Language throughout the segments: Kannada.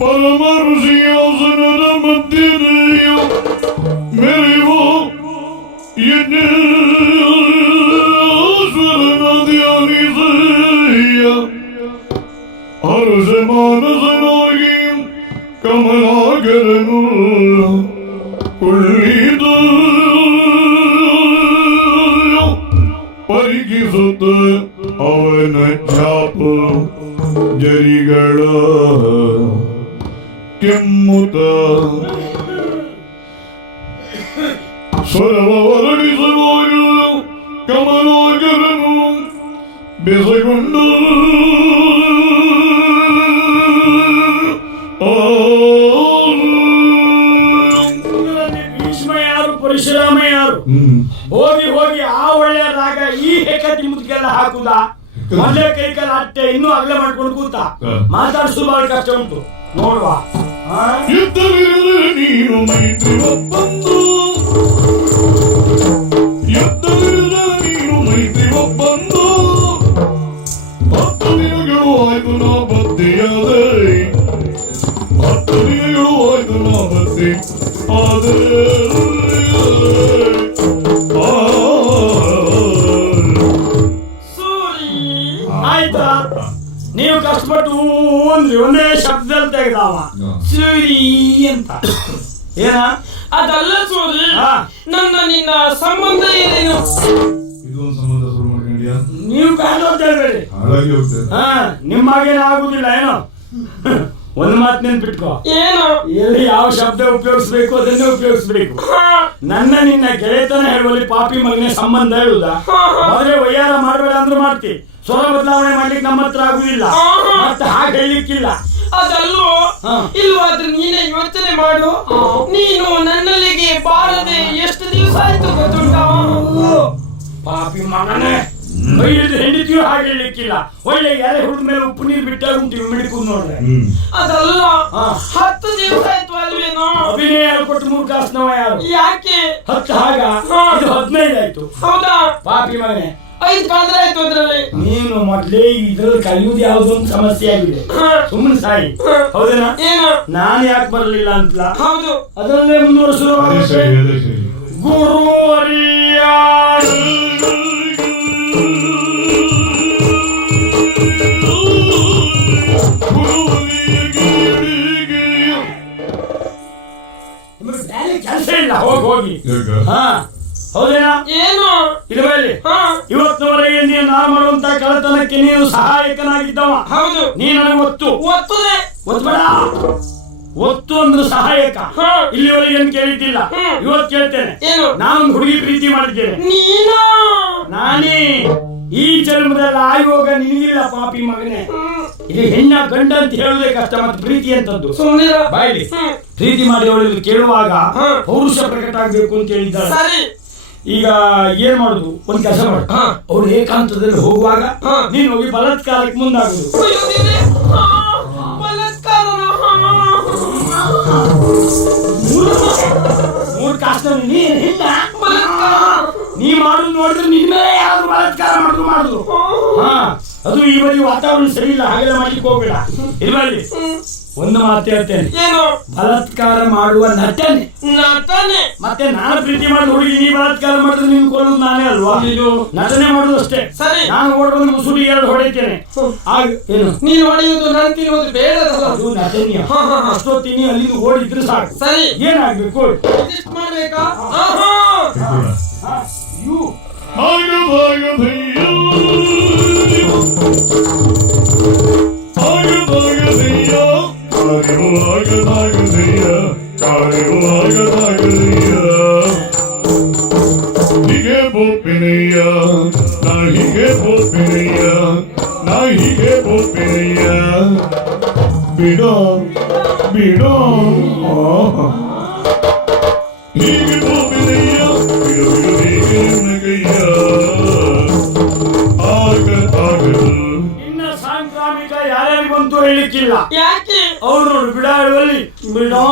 ಪರಮ ಋಷಿಯಾಸನದ ಮಧ್ಯದೆಯು ಮೆರೆಯುವ ಧ್ಯಾನಿಸಯ್ಯ ಹರಸ ಮಾನಸನಾಗಿ ಕಮಲಾಕರನು ಕುಳ್ಳಿದ ಪರಿಗಿಸುತ್ತ ಅವನ ಛಾಪ ಜರಿಗಳ ಕೆಮ್ಮುತ ಸ್ವರವ ಹೊರಡಿಸಲು ಕಮಲಾಕರನು ಬೆಸಗೊಂಡು ಭೀಷ್ಮ ಯಾರು ಪರಶುರಾಮ ಯಾರು? ಹೋಗಿ ಹೋಗಿ ಆ ಒಳ್ಳೆ ರಾಗ ಈ ಹೆಕ್ಕತಿ ಮುದ್ಗೆಲ್ಲ ಹಾಕುದ ಮೊದಲೇ ಕೈ ಕಾಲ ಅಟ್ಟೆ ಇನ್ನೂ ಅಗಲ ಮಾಡ್ಕೊಂಡು ಕೂತ ಮಾತಾಡಿಸು ಬಹಳ ಕಷ್ಟ ಉಂಟು ನೋಡುವ. ಯುದ್ಧವಿರಲಿ ನೀನು ಮೈತ್ರಿ ಒಪ್ಪಂದು, ಯುದ್ಧವಿರಲಿ ನೀನು ಮೈತ್ರಿ ಒಪ್ಪಂದು, 10 ದಿನಗಳು ಆಯ್ತು ನಾ ಬದ್ದಿಯಾದೆ, 10 ದಿನಗಳು ಆಯ್ತು ನಾ ಬದ್ದಿ ಆದರೆ ಆಯ್ತಾ? ನೀವು ಕಷ್ಟಪಟ್ಟು ಒಂದೇ ಶಬ್ದದಲ್ಲಿ ತೆಗೆದಾವ ಸೂರಿ ಅಂತ ಏನ ಅದಲ್ಲ ಸೂರಿ, ನನ್ನ ನಿನ್ನ ಸಂಬಂಧ ಏನೇನು? ಇದೊಂದು ಸಂಬಂಧ ಶುರು ಮಾಡ್ಕೊಂಡಿಯಾ? ನೀವು ಕಾಣೋದೇಳಿ ಹಾಳಾಗಿ ಹೋಗ್ತದೆ. ನಿಮ್ಮಾಗೇನು ಆಗುದಿಲ್ಲ ಏನೋ. ಒಂದು ಮಾತು ನೆನ್ಪಿಟ್ಕೋ, ಏನು ಎಲ್ಲಿ ಯಾವ ಶಬ್ದ ಉಪಯೋಗಿಸ್ಬೇಕು ಅದನ್ನೇ ಉಪಯೋಗಿಸ್ಬೇಕು. ನನ್ನ ನಿನ್ನ ಗೆಳೆತನ ಹೇಳುವಲ್ಲಿ ಪಾಪಿ ಮಗನೇ ಸಂಬಂಧ ಹೇಳುದಾ? ಮೊದಲೇ ವಯ್ಯಾರ ಮಾಡಬೇಡ ಅಂದ್ರೆ ಮಾಡ್ತಿ, ಸ್ವರ ಬದಲಾವಣೆ ಮಾಡ್ಲಿಕ್ಕೆ ನಮ್ಮ ಹತ್ರ ಆಗುದಿಲ್ಲ, ಮತ್ತೆ ಹಾಗೆ ಹೇಳಲಿಕ್ಕಿಲ್ಲ. ಅದಲ್ಲೋ ಇಲ್ವಾದ್ರೆ ನೀನೇ ಯೋಚನೆ ಮಾಡು. ನೀನು ನನ್ನಲ್ಲಿಗೆ ಬಾರದೆ ಎಷ್ಟು ದಿವಸ ಆಯ್ತು ಗೊತ್ತುಂಟಾ? ಪಾಪಿ ಮಗನೇ, ಹೆಂಡತಿಯು ಹಾಗೆ ಹೇಳಲಿಕ್ಕಿಲ್ಲ. ಒಳ್ಳೆ ಎಲೆ ಹುಡುಗ ಮೇಲೆ ಉಪ್ಪು ನೀರು ಬಿಟ್ಟಾಗ ಉಂಟು ಮಿಡಿಕು ನೋಡ್ರೆ. ಅದಲ್ಲ 10 ದಿವಸ ಆಯ್ತು ಅಲ್ವೇನೋ? ಅಭಿನಯ ಕೊಟ್ಟು 3 ಕಾಸ್ನವ ಯಾರು? ಯಾಕೆ 10 ಹಾಗ ಇದು 15 ಆಯ್ತು. ಹೌದಾ? ಪಾಪಿ ಮಗನೇ, 5 ಕಳೆದ್ರೆ ಆಯ್ತು ಅದ್ರಲ್ಲಿ. ನೀನು ಮೊದ್ಲೇ ಇದ್ರಲ್ಲಿ ಕಲಿಯುವುದು ಯಾವ್ದೋ ಒಂದು ಸಮಸ್ಯೆ ಆಗಿದೆ, ಸುಮ್ಮನೆ ಸಾಯಿ. ಹೌದೇನಾ? ಏನು ನಾನು ಯಾಕೆ ಬರಲಿಲ್ಲ ಅಂತಲ್ಲ, ಹೌದು ಅದರಲ್ಲೇ ಮುಂದುವರಿಸುವ ಗುರುವರಿಯ ಕೆಲಸ ಇಲ್ಲ, ಹೋಗಿ. ಹಾ ಹೌದೇನಾ? ಏನು ಇರಲಿ. ಇವತ್ತಿನವರೆಗೆ ನೀನು ನಾನು ಮಾಡುವಂತ ಕಳತನಕ್ಕೆ ನೀನು ಸಹಾಯಕನಾಗಿದ್ದವ. ಹೌದು. ನೀನು ನನಗೆ ಒತ್ತುದೆ ಒತ್ತಬೇಡ. ಒತ್ತು ಅಂದ್ರೆ ಸಹಾಯಕ. ಇಲ್ಲಿವರೆಗೆ ಏನು ಕೇಳಿದ್ದಿಲ್ಲ, ಇವತ್ತು ಕೇಳ್ತೇನೆ. ಏನು? ನಾನು ಹುಡುಗಿ ಪ್ರೀತಿ ಮಾಡಿದ್ದೇನೆ. ನೀನು ನಾನೇ ಈ ಜನ್ಮದಲ್ಲಿ ಆಯೋಗ ನಿನಗಿಲ್ಲ ಪಾಪಿ ಮಗನೇ. ಇದು ಹೆಣ್ಣ ಗಂಡ ಅಂತ ಹೇಳುವುದೇ ಕಷ್ಟ, ಮತ್ತೆ ಪ್ರೀತಿ ಅಂತದ್ದು ಸುಮ್ಮನಿರ ಬಾಯ್ಲಿ. ಪ್ರೀತಿ ಮಾಡಿ ಅವಳಿಗೆ ಕೇಳುವಾಗ ಪೌರುಷ ಪ್ರಕಟ ಆಗ್ಬೇಕು ಅಂತ ಹೇಳಿದ್ದಾರೆ. ಸರಿ, ಈಗ ಏನ್ ಮಾಡುದು? ಒಂದ್ ಕೆಲಸ ಮಾಡು, ಅವ್ರು ಏಕಾಂತದಲ್ಲಿ ಹೋಗುವಾಗ ನೀನು ಹೋಗಿ ಬಲಾತ್ಕಾರಕ್ಕೆ ಮುಂದಾಗುದು. ಮೂರ್ ಕಾಸ್ತ ನೀ ಮಾಡುದು ನೋಡಿದ್ರೆ ನಿನ್ನ ಯಾರು ಬಲಾತ್ಕಾರ ಮಾಡುದು. ಹಾ, ಅದು ಈ ಬದಿ ವಾತಾವರಣ ಸರಿ ಇಲ್ಲ, ಹಾಗೆಲ್ಲ ಮಾಡ್ಲಿಕ್ಕೆ ಹೋಗ್ಬೇಡ. ಇರ್ಬಲ್ಲಿ ಒಂದು ಮಾತು ಹೇಳ್ತೇನೆ, ಏನು? ಬಲಾತ್ಕಾರ ಮಾಡುವ ನಟನೆ. ಮತ್ತೆ ನಾನು ಪ್ರೀತಿ ಮಾಡಿ ಹುಡುಗಿ ನೀ ಬಲಾತ್ಕಾರ ಮಾಡಿದ್ರೆ ನೀನು ಕೊಲ್ಲುದು ನಾನೇ ಅಲ್ವಾ? ನಟನೆ ಮಾಡುದು ಅಷ್ಟೇ. ಸರಿ, ನಾನು ಓಡೋದು ಮುಸುಡಿ 2 ಹೊಡೆಯುತ್ತೇನೆ. ಏನು ನೀನು ಹೊಡೆಯುವುದು ನಾನು ತಿನ್ನುವುದು ಬೇಡದಲ್ಲ, ಅದು ನಟನೆಯ. ಅಷ್ಟೊತ್ತೀನಿ ಅಲ್ಲಿ ಓಡಿದ್ರೆ ಸಾಕು. ಸರಿ, ಏನಾಗ್ಬೇಕು ಮಾಡ್ಬೇಕಾ? ಹೀಗೆ ಬೋಪಿನಯ್ಯ ನಾ ಹೀಗೆ ಬೋಪಿನಯ್ಯ ನಾ ಹೀಗೆ ಬೋಪಿನಯ್ಯ ಬಿಡೋ ಬಿಡೋ ಹೀಗೆ ಬೋಪಿನಯ್ಯ ಬಿಡು ಬಿಡು ಹೀಗೆ ನಗಯ್ಯ ಆಗದು ಇನ್ನ ಸಾಂಕ್ರಾಮಿಕ ಯಾರ್ಯಾರಿಗಂತೂ ಹೇಳಿಕ್ಕಿಲ್ಲ. ಯಾಕೆ? ಅವ್ರು ನೋಡು ಬಿಡಾಡುವಲ್ಲಿ ಬಿಡೋ.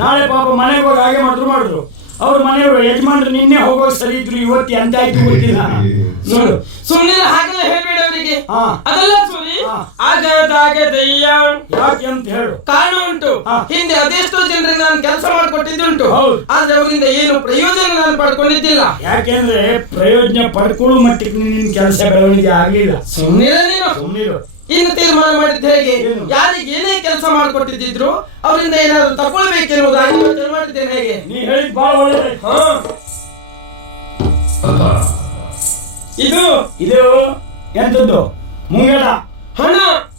ನಾಳೆ ಪಾಪ ಮನೆಗೆ ಹೋಗಿ ಹಾಗೆ ಮಾಡಿದ್ರು ಅವ್ರ ಮನೆಯವರು ಯಜಮಾನ್ರು ನಿನ್ನೆ ಹೋಗೋ ಸರಿ ಇದ್ರು ಇವತ್ತು ಎಂತ ಆಯ್ತು ಗೊತ್ತಿಲ್ಲ. ನೋಡು ಸುಮ್ಮನೆ ಹಾಗೆಲ್ಲ ಹೇಳ್ಬೇಡ ಅವರಿಗೆ. ಹಾ. ಅದೆಲ್ಲ ಸುರಿ ಹಾ. ಆಗದಾಗದಯ್ಯ ಯಾಕೆ ಅಂತ ಹೇಳು. ಕಾರಣ ಉಂಟು. ಹಾ. ಹಿಂದೆ ಅದೆಷ್ಟೋ ಜನರಿಗೆ ನಾನು ಕೆಲಸ ಮಾಡಿಕೊಟ್ಟಿದ್ದುಂಟು. ಹೌದು. ಆದ್ರೆ ಅವರಿಂದ ಏನು ಪ್ರಯೋಜನ ನಾನು ಪಡ್ಕೊಂಡಿದ್ದಿಲ್ಲ. ಯಾಕೆಂದ್ರೆ ಪ್ರಯೋಜನ ಪಡ್ಕೊಳ್ಳೋ ಮಟ್ಟಿಗೆ ನಿನ್ನ ಕೆಲಸ ಬೆಳವಣಿಗೆ ಆಗ್ಲಿಲ್ಲ. ಸುಮ್ಮನೆ ನೀನು ಸುಮ್ಮನಿರು. ಇನ್ನು ತೀರ್ಮಾನ ಮಾಡಿದ್ದು ಹೇಗೆ? ಏನು? ಯಾರಿಗೆ ಏನೇ ಕೆಲಸ ಮಾಡಿಕೊಟ್ಟಿದ್ರು ಅವರಿಂದ ಏನಾದ್ರು ತಗೊಳ್ಬೇಕೆನ್ನುವುದಾಗಿ ಯೋಚನೆ ಮಾಡಿದ್ದೇನೆ. ಹೇಗೆ ನೀ ಹೇಳಿದ್ ಬಹಳ ಒಳ್ಳೆ. ಹಾ. ಇದು ಇದು ಎಂತದ್ದು ಮುಂಗಡ ಹಣ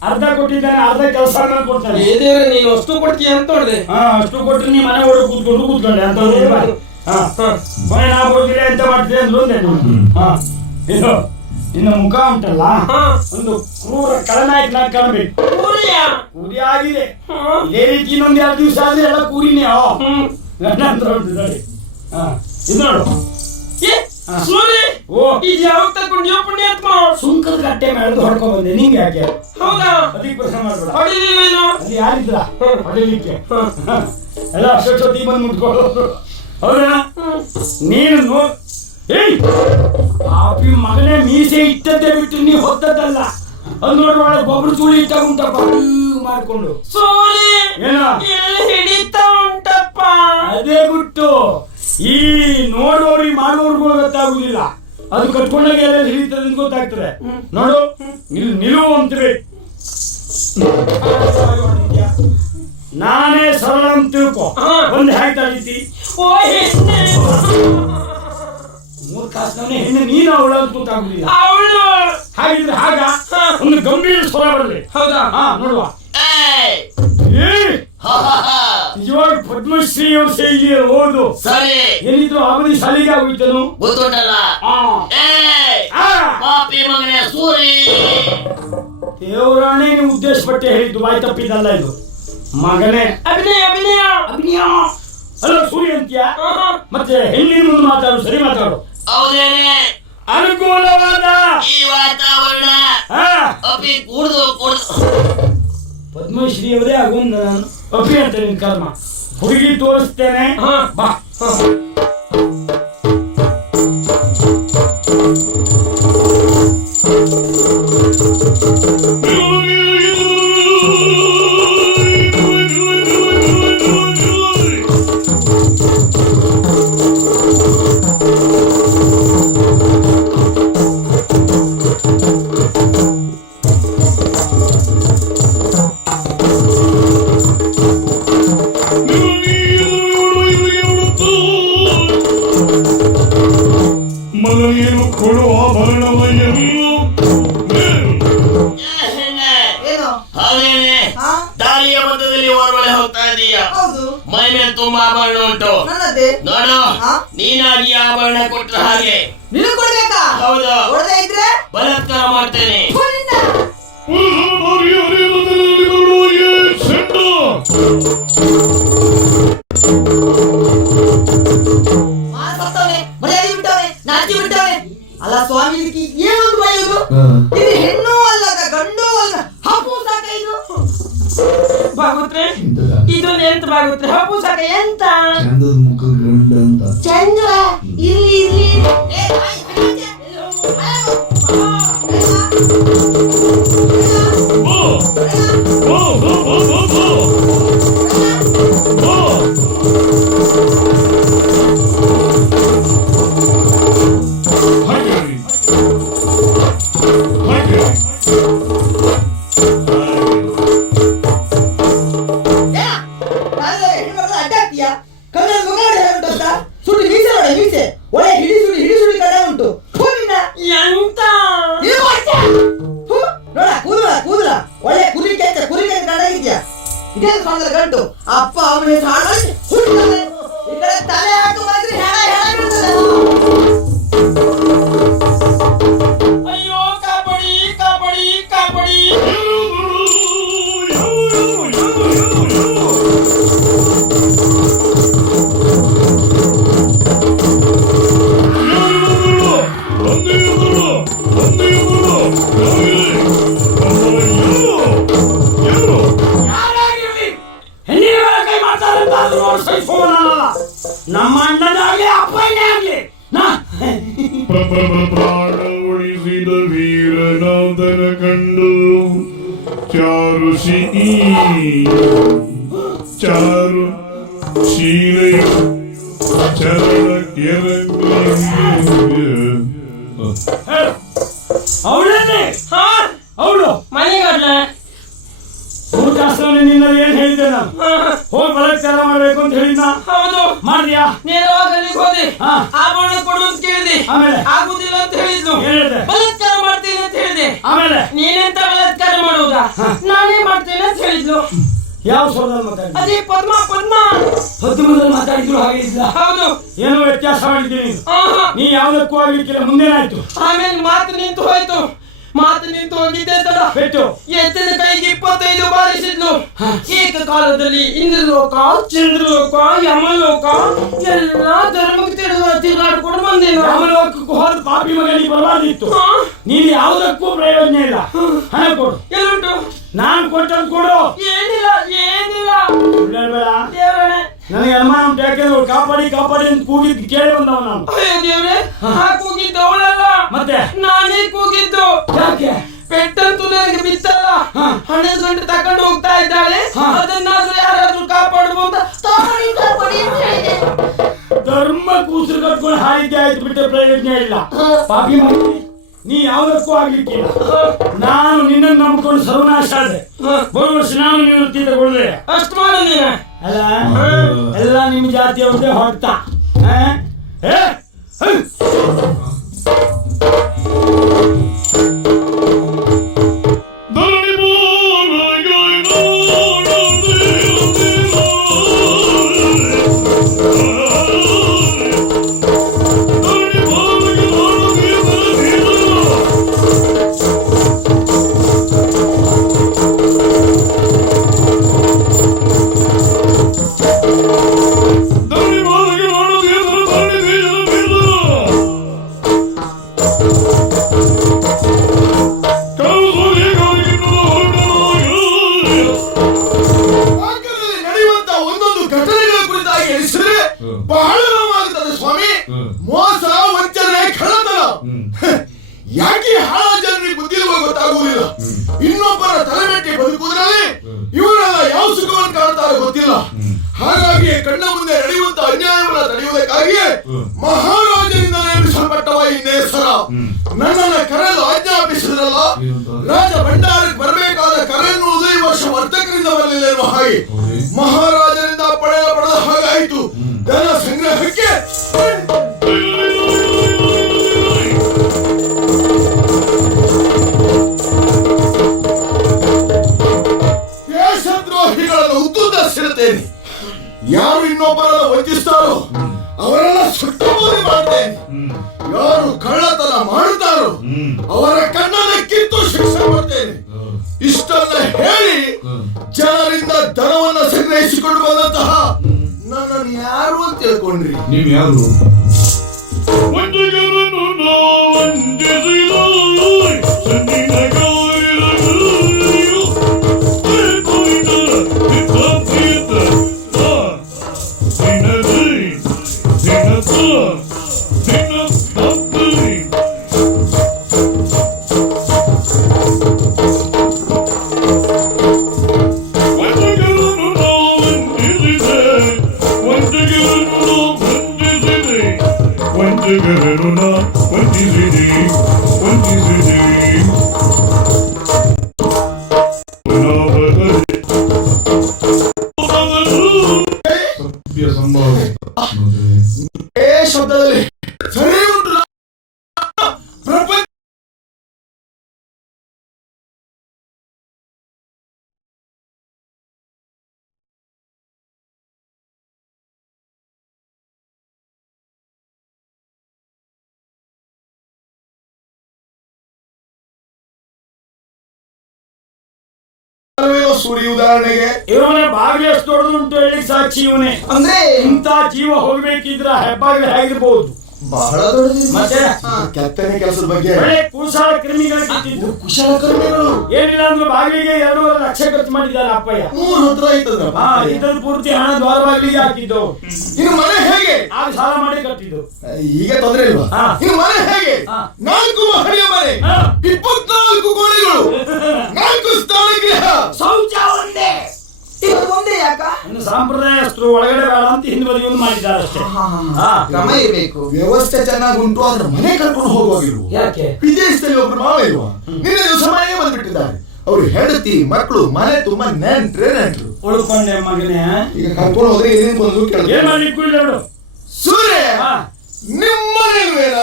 ಅರ್ಧ ಕೊಟ್ಟಿದ್ದಾನೆ, ಅರ್ಧ ಕೆಲಸ ಕೊಡ್ತಾನೆ. ಏ ದೇವ್ರೆ, ನೀನು ಅಷ್ಟು ಕೊಡ್ತೀಯ ಅಂತ ನೋಡಿದೆ. ಹಾ, ಅಷ್ಟು ಕೊಟ್ಟು ನೀ ಮನೆ ಒಳಗೆ ಕೂತ್ಕೊಂಡೆ ಅಂತ ಮನೆ ನಾ ಹೋಗಿಲ್ಲ ಎಂತ ಮಾಡ್ತೀವಿ ಅಂದ್ರು ಒಂದೇ. ಹಾ, ಇದು ನಿನ್ನ ಮುಖ ಉಂಟಲ್ಲ, ಹಾ. ಒಂದು ಕ್ರೂರ ಖಳನಾಯಕನಾಗಿ ಕಾಣಬೇಕು. ಕೂಲಿಯ? ಕೂಲಿ ಆಗಿದೆ. ಇದೇ ರೀತಿ ಇನ್ನೊಂದ್ 2 ದಿವಸ ಆದ್ರೆ ಎಲ್ಲ ಕೂಲಿನೇ. ನಂತರ ಉಂಟು ನೋಡಿ. ಹಾ, ಇದು ನೋಡು. ಏ, ಸೂರಿ, ಓ, ಇದು ಯಾವಾಗ ತಗೊಂಡು ನೀವು ಪುಣ್ಯಾತ್ಮ? ಸುಂಕದ ಗಟ್ಟೆ ಮೇಲೆ ಹೊಡ್ಕೊಂಡ್ ಬಂದೆ. ನಿಂಗೆ ಯಾಕೆ? ಹೌದಾ? ಅದಕ್ಕೆ ಪ್ರಶ್ನೆ ಮಾಡ್ಬೇಡ. ಹೊಡಿಲಿಲ್ವೇನು? ಅಲ್ಲಿ ಯಾರಿದ್ರ ಹೊಡಿಲಿಕ್ಕೆ? ಎಲ್ಲ ಅಷ್ಟೊತ್ತಿ ಬಂದು ಮುಟ್ಕೊಳ್ಳೋದು. ಹೌದಾ? ನೀನು ಏಯ್ ಪಾಪಿ ಮಗನೇ, ಮೀಸೆ ಇಟ್ಟದ್ದೇ ಬಿಟ್ಟು ನೀವು ಹೊತ್ತದ್ದಲ್ಲ. ಅದು ನೋಡ್ರ ಒಳಗೆ ಗೊಬ್ಬರ ಚೂಳಿ ಇಟ್ಟ ಉಂಟಪ್ಪ ಮಾಡ್ಕೊಂಡು. ಸೂರಿ, ಏನ ಎಲ್ಲಿ ಹಿಡಿತಾ ಉಂಟಪ್ಪ? ಅದೇ ಬಿಟ್ಟು ಈ ನೋಡುವವ್ರಿಗೆ ಮಾಡುವವ್ರಿಗೂ ಗೊತ್ತಾಗುದಿಲ್ಲ. ಅದು ಕಟ್ಕೊಂಡಾಗ ಎಲ್ಲ ಹಿಡಿತದೆ ಅಂತ ಗೊತ್ತಾಗ್ತದೆ. ನೋಡು, ನಿಲುವು ಅಂತೀವಿ. ನಾನೇ ಸರಳ ಅಂತ ತಿಳ್ಕೊ. ಒಂದು ಹ್ಯಾಕ್ ತಡೀತಿ. ಓ ಹೆಣ್ಣೆ, 3 ಕಾಸಿನವನೇ ಹೆಣ್ಣು, ನೀನು ಅವಳ ಅಂತ ಗೊತ್ತಾಗುದಿಲ್ಲ. ಅವಳು ಹಾಗಿದ್ರೆ ಹಾಗ ಒಂದು ಗಂಭೀರ ಸ್ವರ ಬರಲಿ. ಹೌದಾ? ಹಾ, ನೋಡುವ. ನಿಜವಾಗಿ ಪದ್ಮಶ್ರೀ ಅವ್ರ ಶೈಲಿ ಓದು. ಸರಿ, ಏನಿದ್ರು ಅವಧಿ ಶಾಲೆಗೆ ಆಗೋಯ್ತನು ಗೊತ್ತುಂಟಲ್ಲ. ಪಾಪಿ ಮಗನೇ ಸೂರಿ, ದೇವರಾಣೆ ನೀವು ಉದ್ದೇಶ ಪಟ್ಟೆ ಹೇಳಿದ್ದು, ಬಾಯಿ ತಪ್ಪಿದಲ್ಲ ಇದು. ಮಗನೇ ಅಭಿನಯ ಅಭಿನಯ ಅಭಿನಯ ಅಲ್ಲ ಸೂರ್ಯ ಅಂತ್ಯ. ಮತ್ತೆ ಹೆಣ್ಣಿನ ಮುಂದೆ ಮಾತಾಡು, ಸರಿ ಮಾತಾಡು. ಹೌದೇನೆ, ಅನುಕೂಲವಾದ ಈ ವಾತಾವರಣ ಅಪಿ ಕುಡ್ದು ಪದ್ಮಶ್ರೀ ಅವರೇ ಆಗೊಂದು ನಾನು ಅಪಿ ಅಂತ ನಿನ್ ಕರ್ಮ. ಹುಡುಗಿ ತೋರಿಸ್ತೇನೆ, ಬಾ. ಮಗನಿಗೆ ಕೊಡುವ ಆಭರಣವಯ್ಯನು ಹೌದೇನೆ. ದಾರಿಯ ಮಧ್ಯದಲ್ಲಿ ಓರ್ವಳೆ ಹೋಗ್ತಾ ಇದೀಯ. ಮೈ ಮೇಲೆ ತುಂಬಾ ಆಭರಣ ಉಂಟು. ನೋಡು, ನೀನಾಗಿ ಆಭರಣ ಕೊಟ್ಟ ಹಾಗೆ ಹೌದು, ಬಲಾತ್ಕಾರ ಮಾಡ್ತೇನೆ. ಅಲ್ಲ ಸ್ವಾಮಿ, ಏನೊಂದು ಬೈಯುದು? ಇದು ಹೆಣ್ಣು ಅಲ್ಲದ ಗಂಡು ಅಲ್ಲ, ಹಪ್ಪು ಸಾಕ ಇದು. ಭಾಗವತ್ರೆ, ಇದೊಂದು ಎಂತ ಭಾಗವತ್ರೆ? ಹಪ್ಪು ಸಾಕ ಎಂತ? ಚಂದದ ಮುಖ ಗಂಡ ಅಂತ. ಚಂದ ಇಲ್ಲಿ ಇಲ್ಲಿ ಗಂಟು ಅಪ್ಪ ಅವನ ಈ ಕಡೆ ತಲೆ ಹಾಕುವ ಅಯ್ಯೋ ಕಾಪಾಡಿ ಕಾಪಾಡಿ ಕಾಪಾಡಿ. ಪ್ರಾಣ ಉಳಿಸಿದ ವೀರನಾದನ ಕಂಡು ಚಾರು ಶೀಲೆಯ ಚರಣಕ್ಕೆ ಅವಳನ್ನೇ ಹಾ ಅವಳು ಮನೆಗಾಡ್ಲೆ ಊಟಸ್ಥಾನ ನಿನ್ನ ಏನ್ ಹೇಳಿದ್ದೆ ನಾನು ಹೋಗಿ ಬಲಾತ್ಕಾರ ಮಾಡ್ಬೇಕು ಅಂತ ಹೇಳಿದ್ನ ಹೌದು ಮಾಡಿದ್ಯಾ ನೇರವಾಗಿ ಅಲ್ಲಿಗೆ ಹೋದೆ ಹಾ. ಆಭರಣ ಕೊಡು ಅಂತ ಕೇಳಿದೆ ಆಮೇಲೆ? ಆಗುದಿಲ್ಲ ಅಂತ ಹೇಳಿದ್ಲು ಏನ್ ಹೇಳ್ದೆ? ಬಲಾತ್ಕಾರ ಮಾಡ್ತೀನಿ ಅಂತ ಹೇಳಿದೆ ಆಮೇಲೆ ನೀನೆಂತ ಬಲಾತ್ಕಾರ ಮಾಡುವುದಾ ನಾನೇ ಮಾಡ್ತೇನೆ ಅಂತ ಹೇಳಿದ್ಲು ಯಾವ ಸ್ವರದಲ್ಲಿ ಮಾತಾಡಿದ್ದೆ ಅದೇ ಪದ್ಮ ಹತ್ತುಮದಲ್ಲಿ ಮಾತಾಡಿದ್ರು ಹಾಗೆ ಇಲ್ಲ ಹೌದು ಏನೋ ವ್ಯತ್ಯಾಸ ಮಾಡಿದ್ದೀನಿ ಆಹಾ. ನೀ ಯಾವ್ದಕ್ಕೂ ಆಗ್ಲಿಕ್ಕಿಲ್ಲ ಮುಂದೇನಾಯ್ತು ಆಮೇಲೆ ಮಾತು ನಿಂತು ಹೋಯ್ತು ಮಾತು ನಿಂತು ಹೋಗಿದ್ದೆ ತಡ ಬಿಟ್ಟು ಎತ್ತಿನ ಕೈಗೆ 25 ಬಾರಿಸಿದ್ಲು ಏಕಕಾಲದಲ್ಲಿ ಇಂದ್ರಲೋಕ ಚಂದ್ರಲೋಕ ಯಮಲೋಕ ಎಲ್ಲ ಧರ್ಮಕ್ಕೆ ತಿರುಗಾಡ್ಕೊಂಡು ಬಂದೇನು ರಾಮಲೋಕಕ್ಕೂ ಹೋದ ಪಾಪಿ ಮಗನಿಗೆ ಬರಬಾರ್ದಿತ್ತು ನೀನ್ ಯಾವ್ದಕ್ಕೂ ಪ್ರಯೋಜನ ಇಲ್ಲ ಹಣ ಕೊಡು ಎಲ್ಲುಂಟು ನಾನ್ ಕೊಟ್ಟದ್ ಕೊಡು ಏನಿಲ್ಲ ಬೇಡ ದೇವರೇ ನನಗೆ ಅನುಮಾನ ಉಂಟು ಯಾಕೆಂದ್ರೆ ಕಾಪಾಡಿ ಕಾಪಾಡಿ ಅಂತ ಕೂಗಿದ್ದು ಕೇಳಿ ಬಂದವ ನಾನು ಅಯ್ಯೋ ದೇವ್ರೆ ಕೂಗಿದ್ದು ಅವಳಲ್ಲ ಮತ್ತೆ ನಾನೇ ಕೂಗಿದ್ದು ಯಾಕೆ ಪೆಟ್ಟಂತೂ ನನಗೆ ಬಿತ್ತಲ್ಲ ಹಾ. 12 ಗಂಟೆ ತಕೊಂಡು ಹೋಗ್ತಾ ಇದ್ದಾಳೆ ಹಾ. ಅದನ್ನಾದ್ರೂ ಯಾರಾದ್ರೂ ಕಾಪಾಡುವ ಅಂತ ಕಾಪಾಡಿ ಅಂತ ಹೇಳಿದೆ ಧರ್ಮ ಕೂಸರು ಕಟ್ಕೊಂಡು ಹಾರಿದ್ದೆ ಆಯ್ತು ಬಿಟ್ಟರೆ ಪ್ರಯೋಜನ ಇಲ್ಲ ಪಾಪಿ ಮಗ ನೀ ಯಾವ್ದಕ್ಕೂ ಆಗ್ಲಿಕ್ಕಿಲ್ಲ ನಾನು ನಿನ್ನನ್ನು ನಂಬಿಕೊಂಡು ಸರ್ವನಾಶ ಆದೆ ಬರುವ ವರ್ಷ ನಾನು ನೀನು ತೀರ್ಕೊಳ್ಳದೆ ಅಷ್ಟು ಮಾಡು ನೀನು ಅಲ್ಲ ಎಲ್ಲ ನಿಮ್ಮ ಜಾತಿಯವ್ರದ್ದೇ ಹೊಡ್ತ ನಡೆಯುವಂತ ಒಂದೊಂದು ಘಟನೆಗಳ ಕುರಿತಾಗಿ ಎಣಿಸಿದ್ರೆ ಬಹಳ ನೋವಾಗುತ್ತದೆ ಸ್ವಾಮಿ. ಮೋಸ ವಂಚನೆ ಕಳ್ಳತನ ಯಾಕೆ ಹಾಳ ಜನರಿಗೆ ಬುದ್ಧಿರುವ ಗೊತ್ತಾಗುವುದಿಲ್ಲ. ಇನ್ನೊಬ್ಬರ ತಲೆಮೆಟ್ಟಿ ಬದುಕುವುದರಲ್ಲಿ ಇವರೆಲ್ಲ ಯಾವ ಸುಖವನ್ನು ಕಾಣ್ತಾರೆ ಗೊತ್ತಿಲ್ಲ. ಹಾಗಾಗಿ ಕಣ್ಣ ಮುಂದೆ ನಡೆಯುವಂತ ಅನ್ಯಾಯವನ್ನು ತಡೆಯುವುದಕ್ಕಾಗಿಯೇ ಮಹಾರಾಜನಿಂದ ನೇಮಿಸಲ್ಪಟ್ಟವ ಈ ನೇಸರ ನನ್ನನ್ನು ಕರೆದು ಆಜ್ಞಾಪಿಸಿದ್ರಲ್ಲ. ರಾಜ ಭಂಡಾರಕ್ಕೆ ಬರಬೇಕಾದ ಕರೆ ಎನ್ನುವುದು ಈ ವರ್ಷ ವರ್ತಕರಿಂದ ಬರಲಿಲ್ಲ ಎನ್ನುವ ಹಾಗೆ ಮಹಾರಾಜನಿಂದ ಪಡೆದ ಹಾಗಾಯಿತು. ಧನ ಸಂಗ್ರಹಕ್ಕೆ ದೇಶದ್ರೋಹಿಗಳನ್ನು ಉದ್ದುಸಿರುತ್ತೇನೆ. ಯಾರು ಇನ್ನೊಬ್ಬರನ್ನು ವಂಚಿಸ್ತಾರೋ ಅವರೆಲ್ಲ ಸುಟ್ಟಬೂದಿ ಮಾಡ್ತೇನೆ. ಯಾರು ಕಳ್ಳತನ ಮಾಡುತ್ತಾರೋ ಅವರ ಕಣ್ಣನ್ನು ಕಿತ್ತು ಶಿಕ್ಷೆ ಮಾಡ್ತೇನೆ. ಇಷ್ಟನ್ನ ಹೇಳಿ ಜನರಿಂದ ಧನವನ್ನು ಸಂಗ್ರಹಿಸಿಕೊಂಡು ಬಂದಂತಹ ನನ್ನನ್ನು ಯಾರು ಅಂತ ತಿಳ್ಕೊಂಡ್ರಿ? ನೀವ್ ಯಾರು? ವಂಚಕರನ್ನು ನಾವು ವಂಚಿಸಿದ ಸಂದಿನ ಶಬ್ದದಲ್ಲಿ ಸರಿ ಉಂಟು. ಪ್ರಪಂಚ ಸೂರಿ ಉದಾಹರಣೆಗೆ ಇವನೇ ಬಾಗಿಲು ಎಷ್ಟು ದೊಡ್ಡದುಂಟು ಹೇಳಿ ಸಾಕ್ಷಿ ಇವನೇ. ಅಂದ್ರೆ ಇಂಥ ಜೀವ ಹೋಗ್ಬೇಕಿದ್ರ ಹೆಬ್ಬಾಗಿಲು ಹೇಗಿರ್ಬೋದು ಬಹಳ ದೊಡ್ಡದು. ಮತ್ತೆ ಕೆತ್ತನೆ ಕೆಲಸದ ಬಗ್ಗೆ ಒಳ್ಳೆ ಕುಶಲ ಕ್ರಮಿಗಳು ಕಿತ್ತಿದ್ದು. ಕುಶಲಕರ್ಮಿಗಳು ಏನಿಲ್ಲ ಅಂದ್ರೆ ಬಾಗಿಲಿಗೆ 2.5 ಲಕ್ಷ ಖರ್ಚು ಮಾಡಿದ್ದಾರೆ ಅಪ್ಪಯ್ಯ. 3 ಹತ್ರ ಆಯ್ತದ. ಇದ್ರದ್ದು ಪೂರ್ತಿ ಹಣ ದ್ವಾರ ಬಾಗಿಲಿಗೆ ಹಾಕಿದ್ದು. ಇನ್ನು ಮನೆ ಹೇಗೆ? ಆಗ ಸಾಲ ಮಾಡಿ ಕಟ್ಟಿದ್ದು. ಈಗ ತೊಂದ್ರೆ ಇಲ್ವಾ? ಹಾ. ಇನ್ನು ಮನೆ ಹೇಗೆ? ಹಾ. 4 ಮಹಡಿಯ ಮನೆ, ಹಾ. 24 ಕೋಣೆಗಳು, 4 ಸ್ನಾನಗೃಹ, ಶೌಚ ಒಂದೇ. ಇದು ಒಂದೇ ಯಾಕ? ಇನ್ನು ಸಂಪ್ರದಾಯಸ್ಥರು ಒಳಗಡೆ ಬೇಡ ಅಂತ ಹಿಂದೆ ಬದಿ ಒಂದು ಮಾಡಿದ್ದಾರೆ ಅಷ್ಟೇ. ಹಾ. ಕ್ರಮ ಇರ್ಬೇಕು. ವ್ಯವಸ್ಥೆ ಚೆನ್ನಾಗಿ ಉಂಟು, ಆದ್ರೆ ಮನೆ ಕರ್ಕೊಂಡು ಹೋಗುವಾಗಿಲ್ವ? ಯಾಕೆ? ವಿದೇಶದಲ್ಲಿ ಒಬ್ರು ಮಾವ ಇಲ್ವಾ? ನಿನ್ನೆ ದಿವಸ ಮನೆಗೆ ಬಂದ್ಬಿಟ್ಟಿದ್ದಾರೆ. ಅವ್ರು ಹೆಂಡತಿ ಮಕ್ಕಳು ಮನೆ ತುಂಬಾ ನೆಂಟ್ರು. ಉಳ್ಕೊಂಡೆ ಮಗನೇ. ಈಗ ಕರ್ಕೊಂಡು ಹೋದ್ರೆ ಏನೇನು ಬಂದು ಏನ್ ಕೇಳಿದ್ರು. ಮಾಡ್ಲಿಕ್ಕೂ ಇಲ್ಲ ನೋಡು. ಸೂರ್ಯ ಹಾ. ನಿಮ್ಮನೇಲ್ವೇನಾ?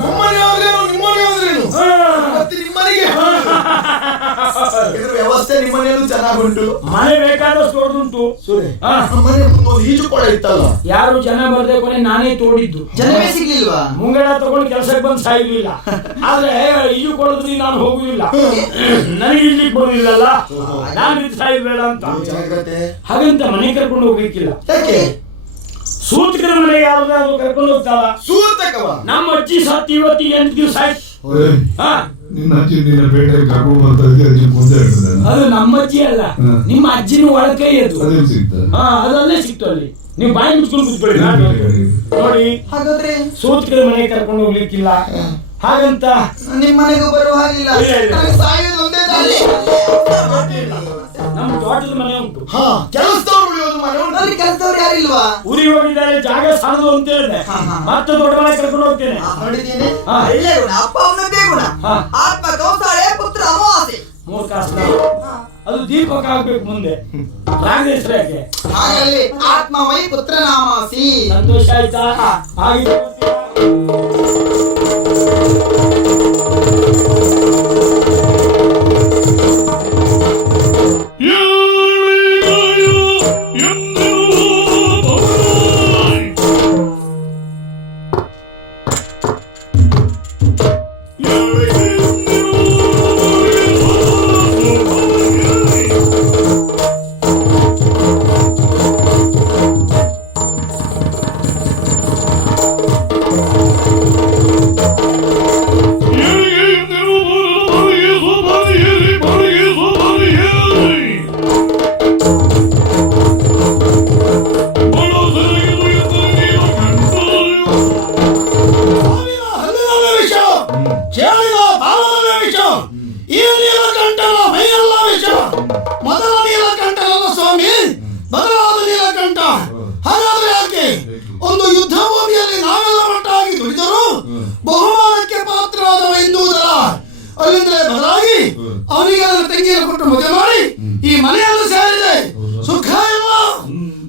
ನಮ್ಮನೆ ಆದ್ರೇನು ನಿಮ್ಮನೆ ಆದ್ರೇನು? ಮತ್ತೆ ನಿಮ್ಮನೆಗೆ ಇದ್ರ ವ್ಯವಸ್ಥೆ ನಿಮ್ಮನೆಯಲ್ಲೂ ಚೆನ್ನಾಗಿ ಉಂಟು. ಮನೆ ಬೇಕಾದಷ್ಟು ದೊಡ್ಡದುಂಟು. ಸೂರ್ಯ ಹಾ. ನಮ್ಮನೆ ಮುಂದೆ ಒಂದು ಈಜುಕೊಳ ಇತ್ತಲ್ಲ, ಯಾರು ಜನ ಬರ್ದೆ ಕೊನೆ ನಾನೇ ತೋಡಿದ್ದು. ಜನವೇ ಸಿಗ್ಲಿಲ್ವಾ? ಮುಂಗಡ ತಗೊಂಡು ಕೆಲಸಕ್ಕೆ ಬಂದು ಸಾಯ್ಲಿಲ್ಲ. ಆದ್ರೆ ಈಜು ಕೊಡೋದ್ರಿಂದ ನಾನು ಹೋಗುದಿಲ್ಲ. ನನಗೆ ಇಲ್ಲಿಗೆ ಬರುದಿಲ್ಲಲ್ಲ, ನಾನು ಇದು ಸಾಯ್ಬೇಡ ಅಂತ. ಜಾಗ್ರತೆ. ಹಾಗಂತ ಮನೆ ಕರ್ಕೊಂಡು ಹೋಗ್ಲಿಕ್ಕಿಲ್ಲ. ಯಾಕೆ? ಸೂತಕರ ಮನೆಗೆ ಯಾವ್ದಾದ್ರು ಕರ್ಕೊಂಡು ಹೋಗ್ತಾವ. ಸೂರ್ತಕವ ನಮ್ಮ ಅಜ್ಜಿ ಸತ್ತು ಇವತ್ತಿಗೆ 8 ದಿವಸ ಆಯ್ತು. ಹಾ. ನಿನ್ನ ಅಜ್ಜಿ ನಿನ್ನ ಬೇಟೆಗೆ ಕರ್ಕೊಂಡು ಬರ್ತಾರೆ, ಅಜ್ಜಿ ಮುಂದೆ ಇರ್ತದೆ. ಅದು ನಮ್ಮ ಅಜ್ಜಿ ಅಲ್ಲ, ನಿಮ್ಮ ಅಜ್ಜಿನ ಒಳಕೈ ಅದು. ಅದೇನು ಸಿಗ್ತದೆ? ಹಾ, ಅದಲ್ಲೇ ಸಿಕ್ತು ಅಲ್ಲಿ. ನೀವು ಬಾಯಿ ಮುಚ್ಕೊಂಡು ಕೂತ್ಕೊಳ್ಳಿ. ನೋಡಿ, ಹಾಗಾದ್ರೆ ಸೂತಕರ ಮನೆಗೆ ಕರ್ಕೊಂಡು ಹೋಗ್ಲಿಕ್ಕಿಲ್ಲ. ಹಾಗಂತ ನಿಮ್ ಮನೆಗೂ ಬರುವ ಹಾಗಿಲ್ಲ. ಇಲ್ಲ, ಇಲ್ಲ. ನನಗೆ ಸಾಯೋದು ಒಂದೇ ದಾರಿ. ನಮ್ಮ ತೋಟದ ಮನೆ ಉಂಟು. ಹಾ, ಕೆಲಸದವ್ರು ಉಳಿಯೋದು ಮನೆ ಉಂಟು. ಅಲ್ಲಿ ಕೆಲಸದವ್ರು ಯಾರಿಲ್ವಾ? ಊರಿಗೆ ಹೋಗಿದ್ದಾರೆ, ಜಾಗ ಸಣ್ಣದು ಅಂತ ಹೇಳಿದೆ. ಮತ್ತೆ ದೊಡ್ಡ ಮನೆ ಕರ್ಕೊಂಡು ಹೋಗ್ತೇನೆ. ನೋಡಿದ್ದೇನೆ. ಹಾ. ಒಳ್ಳೆ ಗುಣ, ಅಪ್ಪ ಅವನದ್ದೇ ಗುಣ. ಹಾ. ಆತ್ಮ ಕೌಸಾಳೆ, ಪುತ್ರ ಅಮಾವಾಸ್ಯೆ. 3 ಕಾಸು. ಅದು ದೀಪಕ ಆಗ್ಬೇಕು ಮುಂದೆ. ರಾಗೇಶ್ವರ ಯಾಕೆ? ಹಾಗಲ್ಲಿ ಆತ್ಮವೈ ಪುತ್ರನಾಮಾಸಿ. ಸಂತೋಷ ಆಯ್ತಾ? ಹಾಗೆ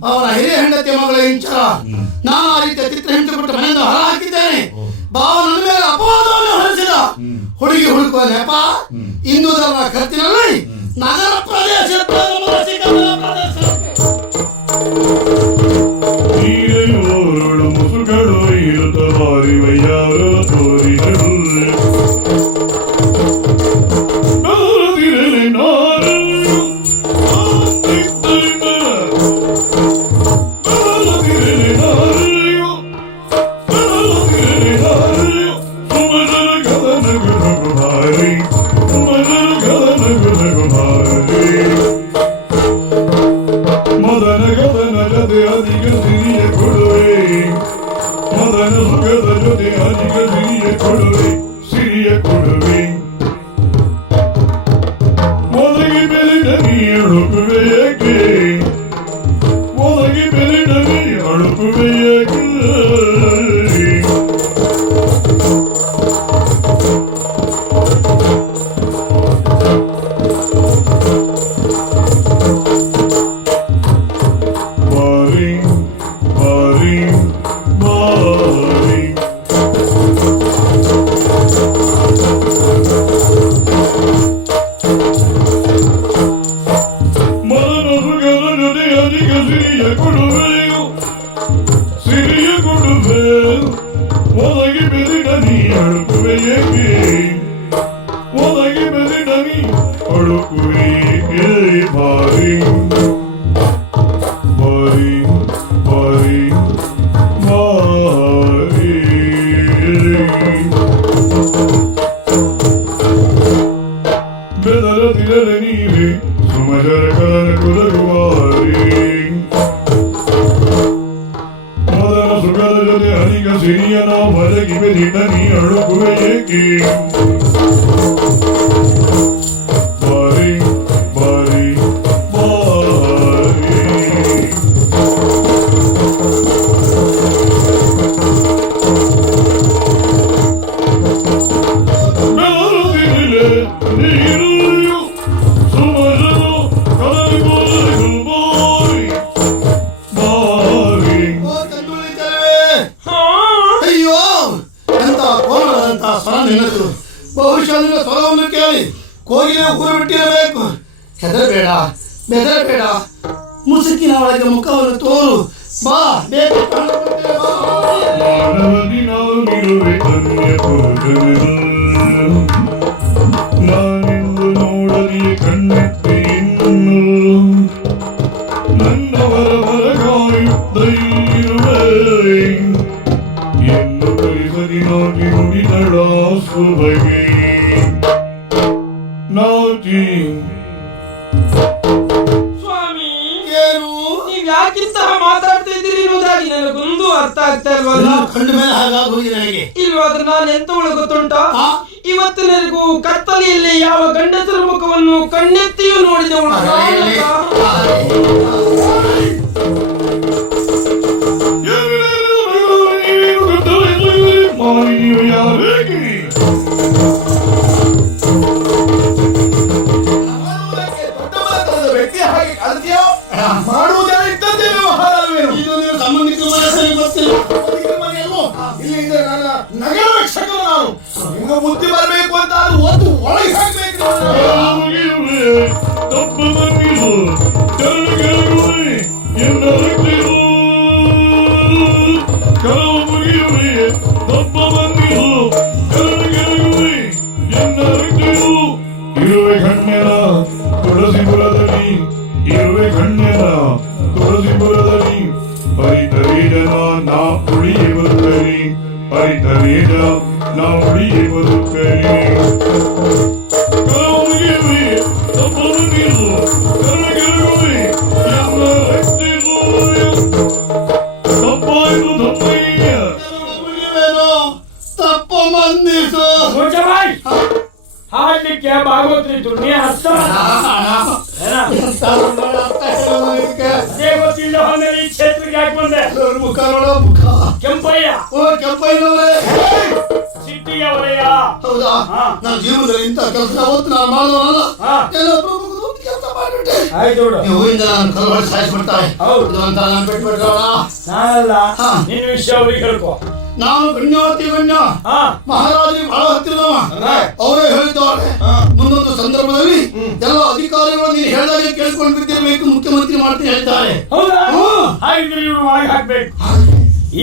ಅವನ ಹಿರಿಯ ಹೆಂಡತಿ ಮಗಳ ಇಂಚರ ನಾನಾ ರೀತಿಯ ಚಿತ್ರ ಹಿಂಸೆ ಕೊಟ್ಟು ಮನೆಯಿಂದ ಹೊರ ಹಾಕಿದ್ದೇನೆ. ಬಾವ ನನ್ನ ಮೇಲೆ ಅಪವಾದವನ್ನು ಹೊರಿಸಿದ. ಹುಡುಗಿ ಹುಡುಕುವ ನೆಪ ಇಂದು ಧರ್ಮ ಖರ್ಚಿನಲ್ಲಿ ನಗರ ಪ್ರದೇಶಕ್ಕೆ ಮುಸುಗಳು ಇರುತ್ತ ಬಾರಿ ವಯ್ಯಾರ ತೋರಿಗಳು Bye. ಧನಿಕ ಸಿರಿಯನ ಒದಗಿವೆ ದಿನ ನೀ ಅಳುಕುವೆ ಏಕೆ ಬಾರಿ ಬಾರಿ ಬಾರಿ ಬೆಳದಿಂದಿಲೆ ನೀರು ಸುಮಜನು ಕಲಗೋದು ಬಾರಿ ಬಾರಿ ಓ ತಂದುಳಿ ಚೆಲುವೆ. ಅಯ್ಯೋ ಎಂತ ಕೋಮಲದಂತ ಸ್ವರ ನಿನ್ನದು. ಬಹುಶಃ ನಿನ್ನ ಸ್ವರವನ್ನು ಕೇಳಿ ಕೋಗಿಲೆ ಊರು ಬಿಟ್ಟಿರಬೇಕು. ಹೆದರಬೇಡ ಬೆದರಬೇಡ, ಮುಸುಕಿನ ಒಳಗೆ ಮುಖವನ್ನು ತೋರು. ಬಾ ಬೇಗ ಕಾಣುತ್ತೇವೆ, ಬಾ. ಮಾನವದಿ ನಾನಿರುವೆ ಧನ್ಯ ಭೋಜನರು ನಾನೆಂದು ನೋಡಲಿ ಕಣ್ಣೆತ್ತಿ ಇನ್ನು ನನ್ನವರ ಬರಗಾಯುತ್ತ ಇರುವೆ ಎಂದು ಕಲಿಸದಿ ನಾಟಿ ನುಡಿದಳ ಸುಬಗೆ ನಾಟಿ ಸ್ವಾಮಿ, ಏನು ನೀವ್ ಯಾಕಿಂತಹ ಮಾತಾಡ್ತಾ ಇದ್ದೀರಿ ಅನ್ನೋದಾಗಿ ನನಗೊಂದು ಅರ್ಥ ಆಗ್ತಾ ಇಲ್ವಲ್ಲ. ಕಂಡ ಮೇಲೆ ಹಾಗಾಗೋಗಿದೆ ನನಗೆ. ಇಲ್ವಾದ್ರೆ ನಾನು ಎಂತ ಗೊತ್ತುಂಟಾ? ಆ? ಇವತ್ತಿನವರೆಗೂ ಕತ್ತಲೆಯಲ್ಲಿ ಯಾವ ಗಂಡಸರ ಮುಖವನ್ನು ಕಣ್ಣೆತ್ತಿಯೂ ನೋಡಿದವಳು ನಾನಲ್ಲ. ದೊಡ್ಡ ಮಾತನಾದ ವ್ಯಕ್ತಿ ಹಾಗೆ ಕಾಣ್ತೀಯೋ ಮಾಡುವುದೆಲ್ಲ ಇದ್ದದ್ದೇ ವ್ಯವಹಾರವೇನು ಇದು ನೀವು ಸಂಬಂಧಿಕರ ಮನಸ್ಸಲ್ಲಿ ಗೊತ್ತಿಲ್ಲ. ಅದಕ್ಕೆ ಮನೆಯಲ್ಲೋ ಇಲ್ಲಿಂದ ನನ್ನ ನಗರ ರಕ್ಷಕನು ನಾನು ನಿಮ್ಗೆ ಬುದ್ಧಿ ಬರಬೇಕು ಅಂತ ಅದು ಒಂದು ಒಳಗೆ ಹಾಕ್ಬೇಕು ತಪ್ಪ ಬಂದಿರು ಕರಳುವೆ ಎನ್ನ ರಕ್ತಿರು ಕರವು ಮುಗಿಯುವೆ ತಪ್ಪ ಬಂದಿರು ಕರಳುವೆ ಎನ್ನ ರಕ್ತಿರು ಇರುವೆ ಗಣ್ಯನ ತುಳಸಿಪುರದಲ್ಲಿ ಇರುವೆ ಗಣ್ಯನ ತುಳಸಿಪುರದಲ್ಲಿ ಹರಿತರೇಜನ ನಾ ಉಳಿಯೇ ಬರುತ್ತೇನೆ ಹರಿತರೇಜ ನಾ ಉಳಿಯೇ ಬರುತ್ತೇನೆ ಮುಗಿವೇನೋ ತಪ್ಪ ಮಂದಿಸು. ಮುಚ್ಚಬಾಯ್. ಹಾಡ್ಲಿಕ್ಕೆ ಭಾಗವತ್ರಿದ್ರು ನೀ ಅರ್ಥ ಅದೇ ಗೊತ್ತಿಲ್ಲ ಅಂದ್ರೆ ಈ ಕ್ಷೇತ್ರಕ್ಕೆ ಯಾಕೆ ಬಂದೆ? ಮುಖ ನೋಡೋ ಮುಖ. ಕೆಂಪಯ್ಯ ಓ ಕೆಂಪಯ್ಯನವರೇ. ಸಿಟ್ಟಿಯ ಒಲೆಯ. ಹೌದಾ? ಹಾ. ನನ್ನ ಜೀವನದಲ್ಲಿ ಇಂಥ ಕೆಲಸ ಯಾವತ್ತು ನಾನು ಮಾಡಿದವನಲ್ಲ. ಹಾ. ಎಲ್ಲ ಪ್ರಮುಖ ಕೆಲಸ ಮಾಡಿಬಿಟ್ಟೆ. ಆಯ್ತು ನೋಡು. ನೀವು ಇಂದ ನಾನು ಕಲ್ಲು ಹೊಡೆದು ಸಾಯಿಸ್ಬಿಡ್ತಾರೆ. ಹೌದು. ಇದು ಅಂತ ನಾನು ಬಿಟ್ಬಿಡ್ರವಳ. ನಾನಲ್ಲ ಹಾ. ನಿನ್ನ ವಿಷಯ ಅವ್ರಿಗೆ ಹೇಳ್ಕೊ. ನಾನು ಗಣ್ಯಾತಿ ಗಣ್ಯ ಹಾ ಮಹಾರಾಜರಿಗೆ ಬಹಳ ಹತ್ತಿರದವ. ಅವರೇ ಹೇಳಿದ್ದಾರೆ ಮುಂದೊಂದು ಸಂದರ್ಭದಲ್ಲಿ ಎಲ್ಲ ಅಧಿಕಾರಿಗಳು ನೀನು ಹೇಳಿದಾಗೆ ಕೇಳ್ಕೊಂಡು ಬಿದ್ದಿರಬೇಕು, ಮುಖ್ಯಮಂತ್ರಿ ಮಾಡ್ತೀನಿ ಹೇಳ್ತಾರೆ. ಹೌದಾ? ಹ್ಮ್. ಹಾಗಿದ್ರೆ ಇವ್ರು ಒಳಗೆ ಹಾಕ್ಬೇಕು.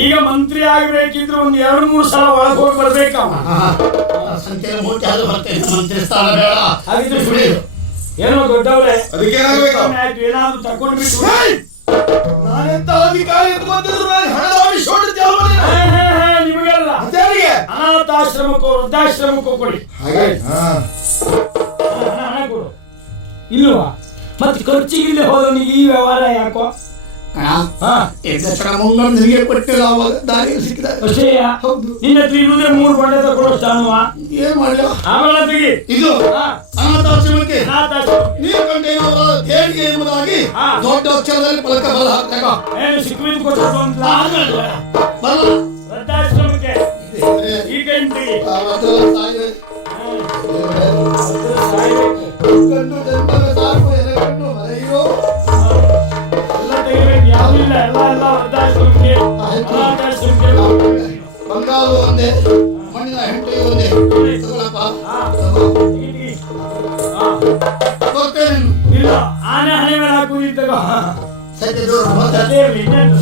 ಈಗ ಮಂತ್ರಿ ಆಗ್ಬೇಕಿದ್ರು ಒಂದ್ 2-3 ಸಲ ಒಳಗೆ ಹೋಗಿ ಬರ್ಬೇಕ. ಸಂಖ್ಯೆ ಮೂಟೆ ಅದು ಬರ್ತೇನೆ, ಮಂತ್ರಿ ಸ್ಥಾನ ಬೇಡ. ಹಾಗಿದ್ರೆ ಸುಳಿ ಏನೋ ದೊಡ್ಡವ್ರೆ, ಅದಕ್ಕೆ ಏನಾಗ್ಬೇಕು? ಆಯ್ತು ಏನಾದ್ರು ತಕೊಂಡು ಬಿಟ್ಟು ನಾನೆಂತ ಅಧಿಕಾರಿ ಅಂತ ಬಂದಿದ್ರು ನಾನು ಹಣದ ಆಮಿಷ ಹೊಡೆದು ಜಾಲ ಮಾಡಿದೆ. ನಿಮಗೆಲ್ಲ ಮತ್ತೇನಿಗೆ? ಅನಾಥಾಶ್ರಮಕ್ಕೋ ವೃದ್ಧಾಶ್ರಮಕ್ಕೋ ಕೊಡಿ. ಹಾಗೆ ಹಣ ಕೊಡು. ಇಲ್ವಾ ಮತ್ತೆ ಖರ್ಚಿಗಿಲ್ಲದೆ ಹೋದವನಿಗೆ ಈ ವ್ಯವಹಾರ ಯಾಕೋ? ಹಾ ಮುಂಗಡ ನಿನಗೆ ಕೊಟ್ಟಿಲ್ಲ, ಅವಾಗ ದಾರಿಯಲ್ಲಿ ಸಿಕ್ಕಿದಾಗ ಅಷ್ಟೇಯ? ಹೌದು. ನಿನ್ನ ಹತ್ರ ಇರುವುದೇ 3 ಬಂಡೆ ತಗೊಳ್ಳೋ ಸ್ಥಾನವಾ? ಏನ್ ಮಾಡಲಿಲ್ಲ. ಆಮೇಲೆ ತೆಗಿ. ಇದು ಹಾ. ಅನಾಥಾಶ್ರಮಕ್ಕೆ ಅನಾಥಾಶ್ರಮ ನೀರು ಕಂಠೇನವರ ದೇಣಿಗೆ ಎಂಬುದಾಗಿ ಹಾ. ದೊಡ್ಡ ಅಕ್ಷರದಲ್ಲಿ ಫಲಕ ಬಲ ಹಾಕ್ತಾಗ ಏನು ಸಿಕ್ಕಿದ್ದು ಕೊಟ್ಟದ್ದು ಅಂತ ಬಲ್ಲ. ವೃದ್ಧಾಶ್ರಮಕ್ಕೆ ಈಗ ತೆಗಿ. ಗಂಡು ಜನ್ಮವೇ ಸಾಕು, ಎಲೆಗಣ್ಣು ಮರೆಯಿರೋ. ಎಲ್ಲ ತೆಗಿಬೇಕು. ಯಾವಿಲ್ಲ ಎಲ್ಲ ವೃದ್ಧಾಶ್ರಮಕ್ಕೆ ಅನಾಥಾಶ್ರಮಕ್ಕೆ. ಬಂಗಾರು ಒಂದೇ, ಮಣ್ಣಿನ ಹೆಂಟೆಯು ಒಂದೇ. ತಗೊಳಪ್ಪ. ತಗೋ. ತೆಗಿ, ತೆಗಿ. ಹಾ. ಹೋಗ್ತೇನೆ. ಇಲ್ಲ ಆನೆ ಹಣೆ ಮೇಲೆ ಹಾಕುದಿದ್ದಾಗ ಸದ್ಯ ದೂರ ಹೋದ. ಅದೇ ಇರ್ಲಿ, ಇನ್ನೇನು?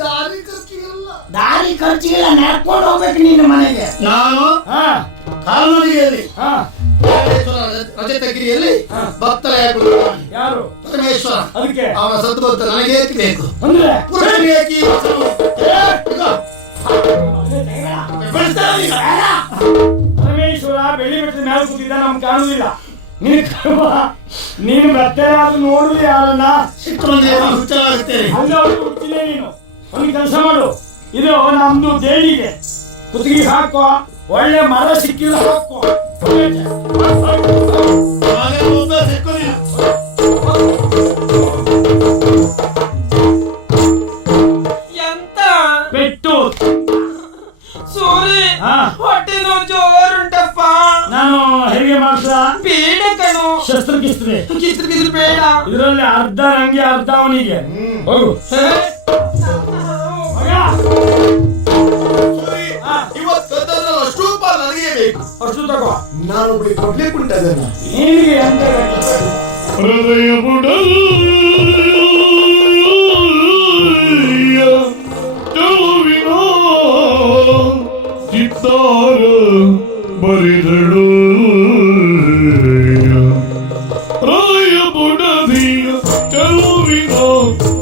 ದಾರಿ ಖರ್ಚಿಗೆಲ್ಲ ದಾರಿ ಖರ್ಚಿಗೆಲ್ಲ ನಡ್ಕೊಂಡು ಹೋಗ್ಬೇಕು ನಿನ್ನ ಮನೆಗೆ. ನಾನು ಹಾ ಕಾಲ್ನಡಿಗೆಯಲ್ಲಿ ಹಾ ರಜತಗಿರಿಯಲ್ಲಿ ಭಕ್ತರ ಯಾರು? ಪರಮೇಶ್ವರ. ಅದಕ್ಕೆ ಅವನ ಸದ್ಭಕ್ತ ನನಗೆ ಏಕೆ ಬೇಕು? ಅಂದ್ರೆ ಪುರುಷನಿಗೆ ಏಕೆ ಈ ವಚನವು? ಪರಮೇಶ್ವರ ಬೆಳ್ಳಿ ಬೆಟ್ಟದ ಮೇಲೆ ಕೂತಿದ್ದ ನಮ್ಗೆ ಕಾಣುವುದಿಲ್ಲ. ನೀನು ಬೆತ್ತರಾದ್ರು ನೋಡುದು ಯಾರನ್ನ ಸಿಟ್ಟು ಬಂದ್ರೆ ಹುಚ್ಚರಾಗುತ್ತೇನೆ. ಅಲ್ಲಿ ಅವ್ರಿಗೆ ಹುಡ್ತಿಲ್ಲ ನೀನು. ಒಂದು ಕೆಲಸ ಮಾಡು, ಇದು ನಮ್ದು ದೇಣಿಗೆ, ಕುತ್ತಿಗೆ ಹಾಕೋ, ಒಳ್ಳೆ ಮರ ಸಿಕ್ಕಿದ್ರೆ ಹಾಕೋ. ಹಾಗೆ ಒಬ್ಬ ಸಿಕ್ಕೋದಿಲ್ಲ. ಎಂತ ಪೆಟ್ಟು. ಸೂರಿ ಹಾ. ಹೊಟ್ಟೆ ನೋವು ಜೋರುಂಟಪ್ಪ. ನಾನು ಹೆರಿಗೆ ಮಾಡ್ಸ ಬೇಡ ಕಣು. ಶಸ್ತ್ರಕಿಸ್ತ್ರೆ ಕಿಸ್ರು ಬೇಡ. ಇದರಲ್ಲಿ ಅರ್ಧ ನಂಗೆ ಅರ್ಧ ಅವನಿಗೆ. ಹೋಗು ಮಗ. ಸೂರಿ, ಇವತ್ತು ಅಷ್ಟು ರೂಪಾಯಿ ನನಗೆ ಬೇಕು. ಅಷ್ಟು ತಗೋ. ನಾನು ಒಬ್ಬಳಿಗೆ ಕೊಡ್ಲಿಕ್ಕೆ ಉಂಟು ಅದನ್ನ. ನಿನಗೆ ಎಂತ ಹೃದಯ ಬುಡಲಿಯ ಚೆಲುವಿನ ಚಿತ್ತಾರ ಬರಿದಳು. ಹೃದಯ ಬುಡಲಿಯ ಚೆಲುವಿನ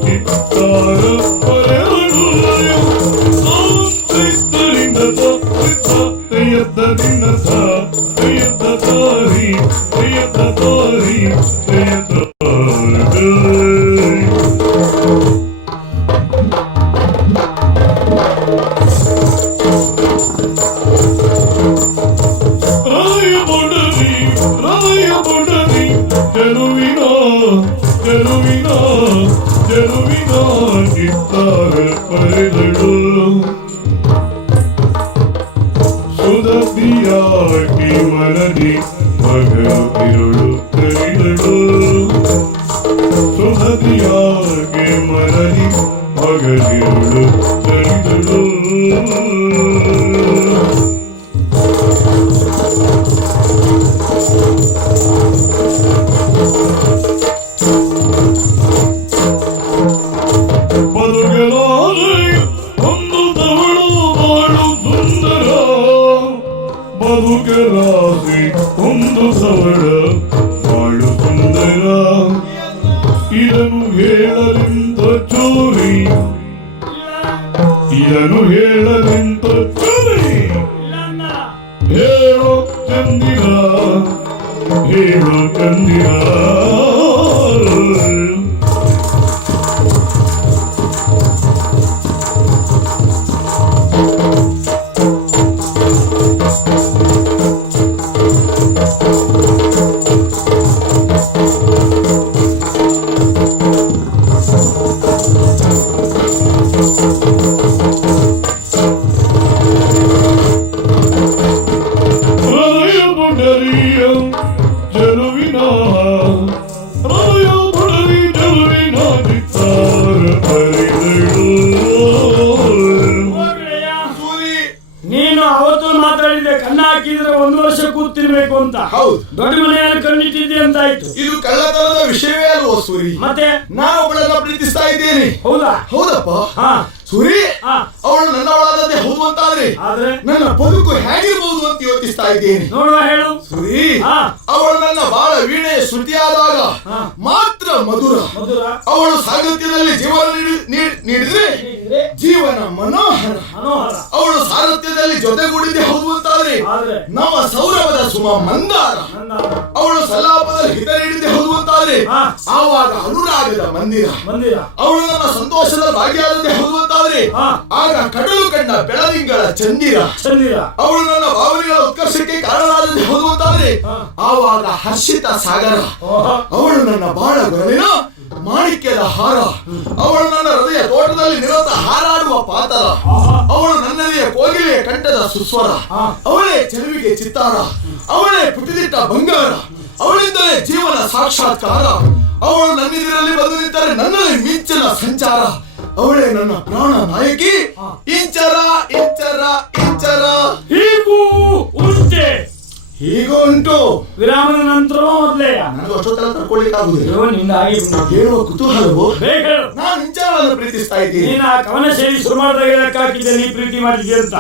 ಚಿತ್ತಾರ ಬರೆದಳು. ತೆಯ್ಯದ ನಿನ್ನದ ತೆಯ್ಯದ ತಾರಿ ತೆಯ್ಯದ ತಾರಿ ತೆಯ್ಯದ ರಾಯ ಬುಡಲಿ ಚೆಲುವಿನ ಚೆಲುವಿನ ಚೆಲುವಿನ ಚಿತ್ತಾರ ಬರೆದಳು. ಸುದಪಿಯಾಗಿ ಮನದಿ ಮಗವಿರುಳು ಕರಿದಳು. ಸುದಪಿಯಾಗಿ ಮನದಿ ಮಗವಿರುಳು ಕರಿದಳು. ಬದುಕಲಾರೆ ಒಂದು ತವಳು ಬಾಳು ಸುಂದರ. ಬದುಕಲಾರೆ ಒಂದು ತವಳ ಬಾಳು ಸುಂದರ. ಇದನ್ನು ಹೇಳಲೆಂತ ಚೋರಿ, ಇದನ್ನು ಹೇಳಲೆಂತ ಚೋರಿ. ಹೇಳೋ ಚಂದಿರ, ಹೇಳೋ ಚಂದಿರ. ಹೃದಯ ಬುಡಲಿಯ ಚೆಲುವಿನ ಹೃದಯ ಬುಡಲಿ ಚೆಲುವಿನ ಚಿತ್ತಾರ ಬರೆದಳು. ಸೂರಿ, ನೀನು ಅವತ್ತು ಮಾತಾಡಿದೆ ಕಣ್ಣ ಹಾಕಿದ್ರೆ 1 ವರ್ಷ ಕೂತಿರ್ಬೇಕು ಅಂತ. ಹೌದು. ದೊಡ್ಡ ಮನೆಯಲ್ಲಿ ಕಣ್ಣಿಟ್ಟಿದ್ದೆ ಅಂತ ಆಯ್ತು. ಇದು ಕಳ್ಳತನದ ವಿಷಯವೇ ಅಲ್ವೋ ಸೂರಿ? ಮತ್ತೆ ನಾನು ಒಬ್ಬಳನ್ನ ಪ್ರೀತಿಸ್ತಾ ಇದ್ದೇನೆ. ಹೌದಾ? ಹೌದಪ್ಪ. ಹಾ. ಸೂರಿ, ಹಾ. ಅವಳು ನನ್ನವಳಾದದ್ದೇ ಹೌದು ಅಂತಾದ್ರೆ ಆದ್ರೆ ನನ್ನ ಬದುಕು ಹೇಗಿರ್ಬಹುದು ಅಂತ ಯೋಚಿಸ್ತಾ ಇದ್ದೇನೆ. ನೋಡುವ ಹೇಳು. ಸೂರಿ, ಹಾ. ಅವಳು ನನ್ನ ಬಾಳ ವೀಣೆ ಶ್ರುತಿಯಾದಾಗ ಹಾ. ಮಾತ್ರ ಮಧುರ. ಮಧುರ. ಅವಳು ಸಾರಥ್ಯದಲ್ಲಿ ಜೀವನ ನೀಡಿದ್ರೆ ಜೀವನ ಮನೋಹರ. ಮನೋಹರ. ಅವಳು ಸಾರಥ್ಯದಲ್ಲಿ ಜೊತೆಗೂಡಿದೆ ಹೌದು ಅಂತಾದ್ರೆ ಆದ್ರೆ ನಮ್ಮ ಸೌರಭದ ಸುಮ ಮಂದಾರ. ಅವಳು ಸಲಾಪದಲ್ಲಿ ಹಿತ ನೀಡಿದೆ ಹೌದು ಅಂತಾದ್ರೆ ಹಾ. ಆವಾಗ ಅನುರಾಗದ ಮಂದಿರ. ಮಂದಿರ. ಅವಳು ನನ್ನ ಸಂತೋಷದ ಭಾಗಿಯಾದದ್ದೇ ಹೌದು ಅಂತಾದ್ರೆ ಹಾ. ಆಗ ಕಡಲು ಕಂಡ ಬೆಳದಿಂಗಳ ಚಂದಿರ. ಚಂದಿರ. ಅವಳು ನನ್ನ ಭಾವನೆಗಳ ಉತ್ಕರ್ಷಕ್ಕೆ ಕಾರಣವಾದದ್ದೇ ಹೌದು ಅಂತಾದ್ರೆ ಹಾ. ಆವಾಗ ಹರ್ಷಿತ ಸಾಗರ. ಓಹೋ. ಅವಳು ನನ್ನ ಬಾಳ ಗೊರವಿನ ಮಾಣಿಕ್ಯದ ಹಾರ. ಅವಳು ನನ್ನ ಹೃದಯ ತೋಟದಲ್ಲಿ ನಿರತ ಹಾರಾಡುವ ಪಾತರ. ಅವಳು ನನ್ನದೇ ಕೋಗಿಲೆಯ ಕಂಠದ ಸುಸ್ವರ. ಅವಳೇ ಚೆಲುವಿಗೆ ಚಿತ್ತಾರ. ಅವಳೇ ಪುಟಿದಿಟ್ಟ ಬಂಗಾರ. ಅವಳಿಂದಲೇ ಜೀವನ ಸಾಕ್ಷಾತ್ಕಾರ. ಅವಳು ನನ್ನಿದಿರಲ್ಲಿ ಬಂದು ನಿಂತರೆ ನನ್ನಲ್ಲಿ ಮಿಂಚಿನ ಸಂಚಾರ. ಅವಳೇ ನನ್ನ ಪ್ರಾಣ ನಾಯಕಿ. ಇಂಚರ ಇಂಚರ ಇಂಚರ. ಹೀಗೂ ಉಂಟೆ. ಹೀಗೂ ಉಂಟು. ವಿರಾಮದ ನಂತರ ಮೊದಲೇ ನನಗೆ ಅಷ್ಟೊತ್ತರ ತಡ್ಕೊಳ್ಳಿಕ್ಕೆ ಆಗುದಿಲ್ಲ. ನಿಂದ ಆಗಿ ಹೇಳುವ ಕುತೂಹಲವು ಬೇಗ ಹೇಳು. ನಾನು ಇಂಚರವನ್ನು ಪ್ರೀತಿಸ್ತಾ ಇದ್ದೀನಿ. ನೀನು ಆ ಕವನ ಸೇರಿ ಶುರು ಮಾಡಿದಾಗ ಲೆಕ್ಕ ಹಾಕಿದ್ದೆ ನೀ ಪ್ರೀತಿ ಮಾಡಿದ್ದೆ ಅಂತ.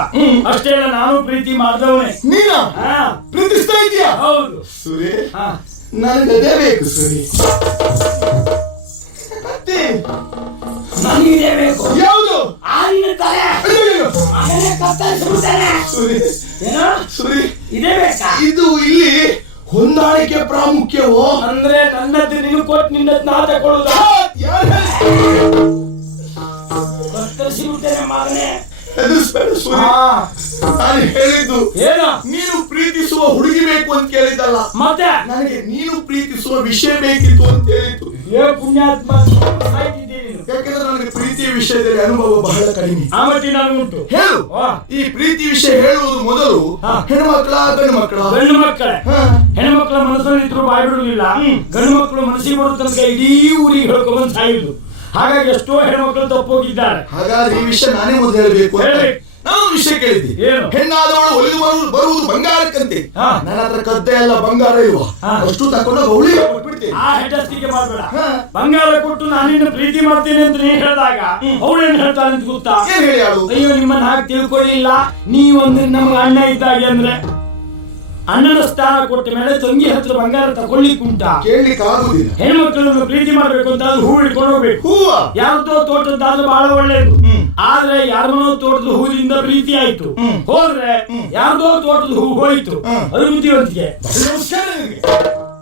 ಅಷ್ಟೇ ಅಲ್ಲ, ನಾನು ಪ್ರೀತಿ ಮಾಡಿದವನೇ. ನೀನ ಹಾ. ಪ್ರೀತಿಸ್ತಾ ಇದೀಯಾ? ಹೌದು. ಸೂರಿ, ಹಾ. ನನಗೆ ಅದೇ ಬೇಕು ಸೂರಿ. ಮತ್ತೆ ನನಗೆ ಬೇಕು. ಯಾವುದು? ಆನಿನ ತಲೆ. ಅಯ್ಯಯ್ಯೋ. ಅದನ್ನೇ ಕತ್ತರಿಸ್ಬಿಡ್ತೇನೆ. ಸೂರಿ, ಏನೋ? ಸೂರಿ, ಇದೇ ಬೇಕಾ? ಇದು ಇಲ್ಲಿ ಹೊಂದಾಣಿಕೆ ಪ್ರಾಮುಖ್ಯವೋ? ಅಂದ್ರೆ ನನ್ನದ್ದು ನೀನು ಕೊಟ್ಟು ನಿನ್ನದ್ ನಾ ತಗೊಳ್ಳುದ? ಯಾರ್ ಹೇಳಿ? ಕತ್ತರಿಸಿಬಿಟ್ಟೇನೆ ಮಗನೇ. ಹೆದರ್ಸ್ಬೇಡ ಸೂರಿ. ನಾನು ಹೇಳಿದ್ದು ಏನು? ನೀನು ಪ್ರೀತಿಸುವ ಹುಡುಗಿ ಬೇಕು ಅಂತ ಕೇಳಿದ್ದಲ್ಲ, ಮತ್ತೆ ನನಗೆ ನೀನು ಪ್ರೀತಿಸುವ ವಿಷಯ ಬೇಕಿತ್ತು ಅಂತ ಹೇಳಿದ್ದು. ಏ ಪುಣ್ಯಾತ್ಮ, ಸಾಯ್ತಿದ್ದೆ ನೀನು. ಯಾಕಂದ್ರೆ ನನಗೆ ಪ್ರೀತಿಯ ವಿಷಯದಲ್ಲಿ ಅನುಭವ ಬಹಳ ಕಡಿಮೆ. ಆ ಮಟ್ಟಿ ನನಗುಂಟು. ಹೇಳು, ಈ ಪ್ರೀತಿ ವಿಷಯ ಹೇಳುವುದು ಮೊದಲು ಹೆಣ್ಮಕ್ಳ ಗಂಡು ಮಕ್ಕಳ? ಗಂಡು ಮಕ್ಕಳೇ. ಹೆಣ್ಮಕ್ಳ ಮನಸ್ಸಲ್ಲಿ ಇದ್ರು ಬಾಯ್ ಬಿಡುವುದಿಲ್ಲ. ಗಂಡು ಮಕ್ಕಳು ಮನಸ್ಸಿಗೆ ಬರೋ ತನಕ ಇಡೀ ಊರಿಗೆ ಹೇಳ್ಕೊಂಡ್ ಸಾಯುದು. ಹಾಗಾಗಿ ಎಷ್ಟೋ ಹೆಣ್ಮಕ್ಳು ತಪ್ಪೋಗಿದ್ದಾರೆ. ಹಾಗಾದ್ರೆ ಈ ವಿಷಯ ನಾನೇ ಮೊದಲು ಹೇಳಬೇಕು. ನಾನು ವಿಷಯ ಕೇಳಿದ್ದೆ, ಹೆಣ್ಣಾದವಳು ಒಲಿದು ಬರುವುದು ಬಂಗಾರಕ್ಕಂತೆ. ನನ್ನ ಹತ್ರ ಕದ್ದೆ ಎಲ್ಲ ಬಂಗಾರ ಇಲ್ವ, ಅಷ್ಟು ತಕೊಂಡು ಅವಳಿ ಕೊಟ್ಬಿಡ್ತೇನೆ. ಆ ಹೆಡ್ಡಸ್ತಿಗೆ ಮಾಡಬೇಡ. ಬಂಗಾರ ಕೊಟ್ಟು ನಾನಿನ್ನು ಪ್ರೀತಿ ಮಾಡ್ತೇನೆ ಅಂತ ನೀ ಹೇಳಿದಾಗ ಅವಳೇನು ಹೇಳ್ತಾಳೆ ಅಂತ ಗೊತ್ತಾ? ಏನ್ ಹೇಳಿ ಅವಳು? ಅಯ್ಯೋ ನಿಮ್ಮನ್ನ ಹಾಗೆ ತಿಳ್ಕೊಳ್ಳಿಲ್ಲ, ನೀವೊಂದು ನಮ್ಗೆ ಅಣ್ಣ ಇದ್ದಾಗೆ ಅಂದ್ರೆ ಅಣ್ಣನ ಸ್ಥಾನ ಕೊಟ್ಟ ಮೇಲೆ ತಂಗಿ ಹತ್ರ ಬಂಗಾರ ತಗೊಳ್ಳಿಕ್ಕೆ ಉಂಟಾ? ಕೇಳಲಿಕ್ಕೆ ಆಗುದಿಲ್ಲ. ಹೆಣ್ಮಕ್ಳನ್ನು ಪ್ರೀತಿ ಮಾಡ್ಬೇಕು ಅಂತ ಹೂ ಹಿಡ್ಕೊಂಡು ಹೋಗ್ಬೇಕು. ಹೂವ ಯಾರ್ದೋ ತೋಟದ್ದಾದ್ರೆ ಬಹಳ ಒಳ್ಳೇದು. ಆದ್ರೆ ಯಾರನೋ ತೋಟದ ಹೂವಿಂದ ಪ್ರೀತಿ ಆಯ್ತು ಹೋದ್ರೆ ಯಾರ್ದೋ ತೋಟದ ಹೂ ಹೋಯ್ತು, ಅದು ಬುದ್ಧಿವಂತಿಕೆ.